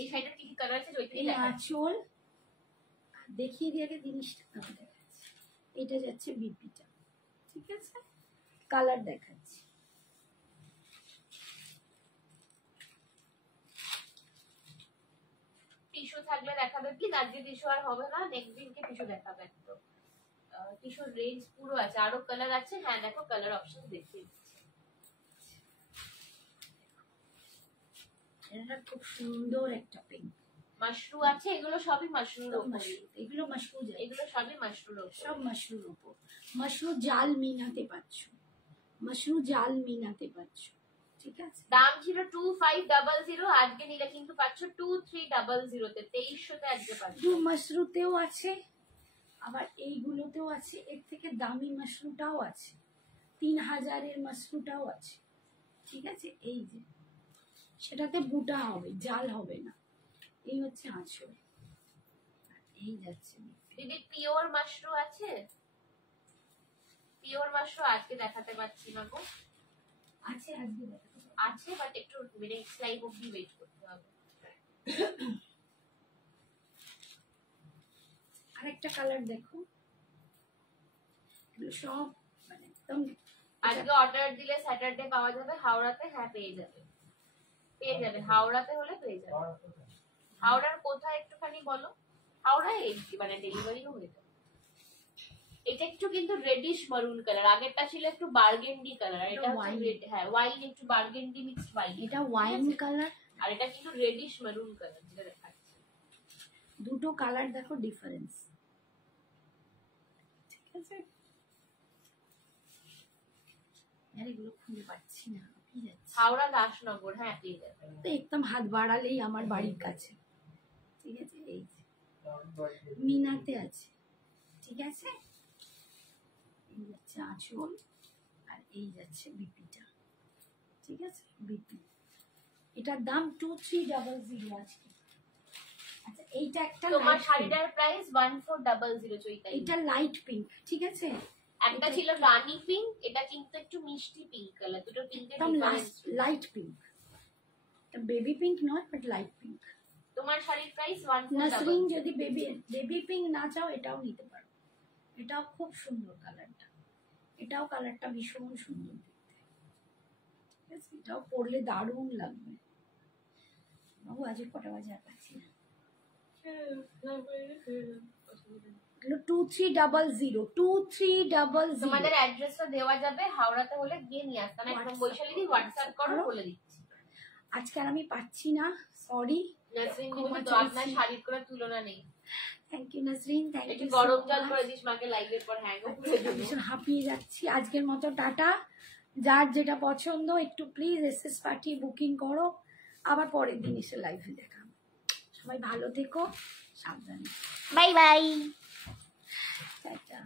এই শাড়িটার কি কি কালার আছে ওইটাই দেখাচ্ছি। আঁচল দেখিয়ে দিয়ে আগে জিনিসটা দেখাচ্ছি। এটা যাচ্ছে বিপিটা, ঠিক আছে, কালার দেখাচ্ছি। টিস্যু থাকলে দেখাবে প্লিজ, আজকে টিস্যু আর হবে না, নেক্সট দিনকে টিস্যু দেখাবে। তো টিস্যুর রেঞ্জ পুরো আছে, আরো কালার আছে। হ্যাঁ দেখো, কালার অপশন দেখিয়ে দিচ্ছি। এটা খুব সুন্দর একটা পিঙ্ক, মাশরু আছে, এগুলো সবই মাশরুর উপর, এগুলো মাশরু, এগুলো সবই মাশরুর উপর, সব মাশরুর উপর। মাশরু জাল মিনাতে পাচ্ছ, মাশরু জাল মিনাতে পাচ্ছ, ঠিক আছে। দাম ছিল 2500, আজকে নিলে কিন্তু পাচ্ছ 2300 তে, 2300 তে আজকে পাচ্ছ। মাশরুতেও আছে, আবার এইগুলোতেও আছে, এর থেকে দামি মাশরুটাও আছে, 3000-এর মাশরুটাও আছে, ঠিক আছে, এই যে সেটাতে বুটা হবে, জাল হবে না। এই হচ্ছে আঁচল, এই যাচ্ছে। দিদি পিওর মাশরু আছে? পিওর মাশরু আজকে দেখাতে পারছি না গো। আছে আজকে দেখাতে পারবো। আছে বাট একটু নেক্সট লাইভ অবধি ওয়েট করতে হবে। আরেকটা কালার দেখো, এগুলো সব মানে একদম। আজকে অর্ডার দিলে স্যাটারডে পাওয়া যাবে হাওড়াতে। হ্যাঁ পেয়ে যাবে, পেয়ে যাবে। হাওড়াতে হলে পেয়ে যাবে। হাওড়ার কোথায় একটুখানি বলো? হাওড়ায় মানে ডেলিভারিও হয়ে যাবে। এটা একটু কিন্তু রেডিশ মারুন কালার, আগেরটা ছিল একটু বার্গেন্ডি কালার, আর এটা হচ্ছে রেড। হ্যাঁ ওয়াইন, একটু বার্গেন্ডি মিক্সড ওয়াইন। এটা ওয়াইন কালার, আর এটা কিন্তু রেডিশ মারুন কালার যেটা দেখাচ্ছে। দুটো কালার দেখো ডিফারেন্স, ঠিক আছে। আর এগুলো খুঁজে পাচ্ছি না, কি যাচ্ছে। হাওড়া দাসনগর, হ্যাঁ পেয়ে যাবে। তো একদম হাত বাড়ালেই আমার বাড়ির কাছে, ঠিক আছে। এই যে মিনাতে আছে, ঠিক আছে। এই যাচ্ছে আঁচল, আর এই যাচ্ছে বিপিটা, ঠিক আছে। বিপি এটার দাম 2300 আজকে। আচ্ছা এইটা একটা, তোমার শাড়িটার প্রাইস 1400 চৈতালি। এটা লাইট পিঙ্ক, ঠিক আছে। একটা ছিল রানী পিঙ্ক, এটা কিন্তু একটু মিষ্টি পিঙ্ক কালার, দুটো পিঙ্কের ডিফারেন্স। লাইট পিঙ্ক, এটা বেবি পিঙ্ক নয় বাট লাইট পিঙ্ক। তোমার শাড়ির প্রাইস 1400। নাসরিন যদি বেবি পিঙ্ক না চাও এটাও নিতে পারো, এটাও খুব সুন্দর কালারটা, এটাও কালারটা ভীষণ সুন্দর দেখতে, ঠিক আছে। এটাও পরলে দারুণ লাগবে। বাবু আজকে কটা বাজে আর পাচ্ছি না। 2300। তোমাদের অ্যাড্রেসটা দেওয়া যাবে, হাওড়াতে হলে গিয়ে নিয়ে আসতে হবে। একদম বৈশালী হোয়াটসঅ্যাপ করো, বলে দিচ্ছি। আজকে আর আমি পাচ্ছি না, সরি। নাসরিন কিন্তু তো আপনার শাড়ির কোনো তুলনা নেই। থ্যাংক ইউ নাসরিন, থ্যাংক একটু ইউ। গরম জল করে দিস মাকে লাইভের পর। হ্যাঁ গো করে দেব। ভীষণ হাঁপিয়ে যাচ্ছি আজকের মতো, টাটা। যার যেটা পছন্দ একটু প্লিজ এসএস পাঠিয়ে বুকিং করো, আবার পরের দিন এসে লাইভে দেখা। সবাই ভালো থেকো, সাবধানে, বাই বাই, টাটা।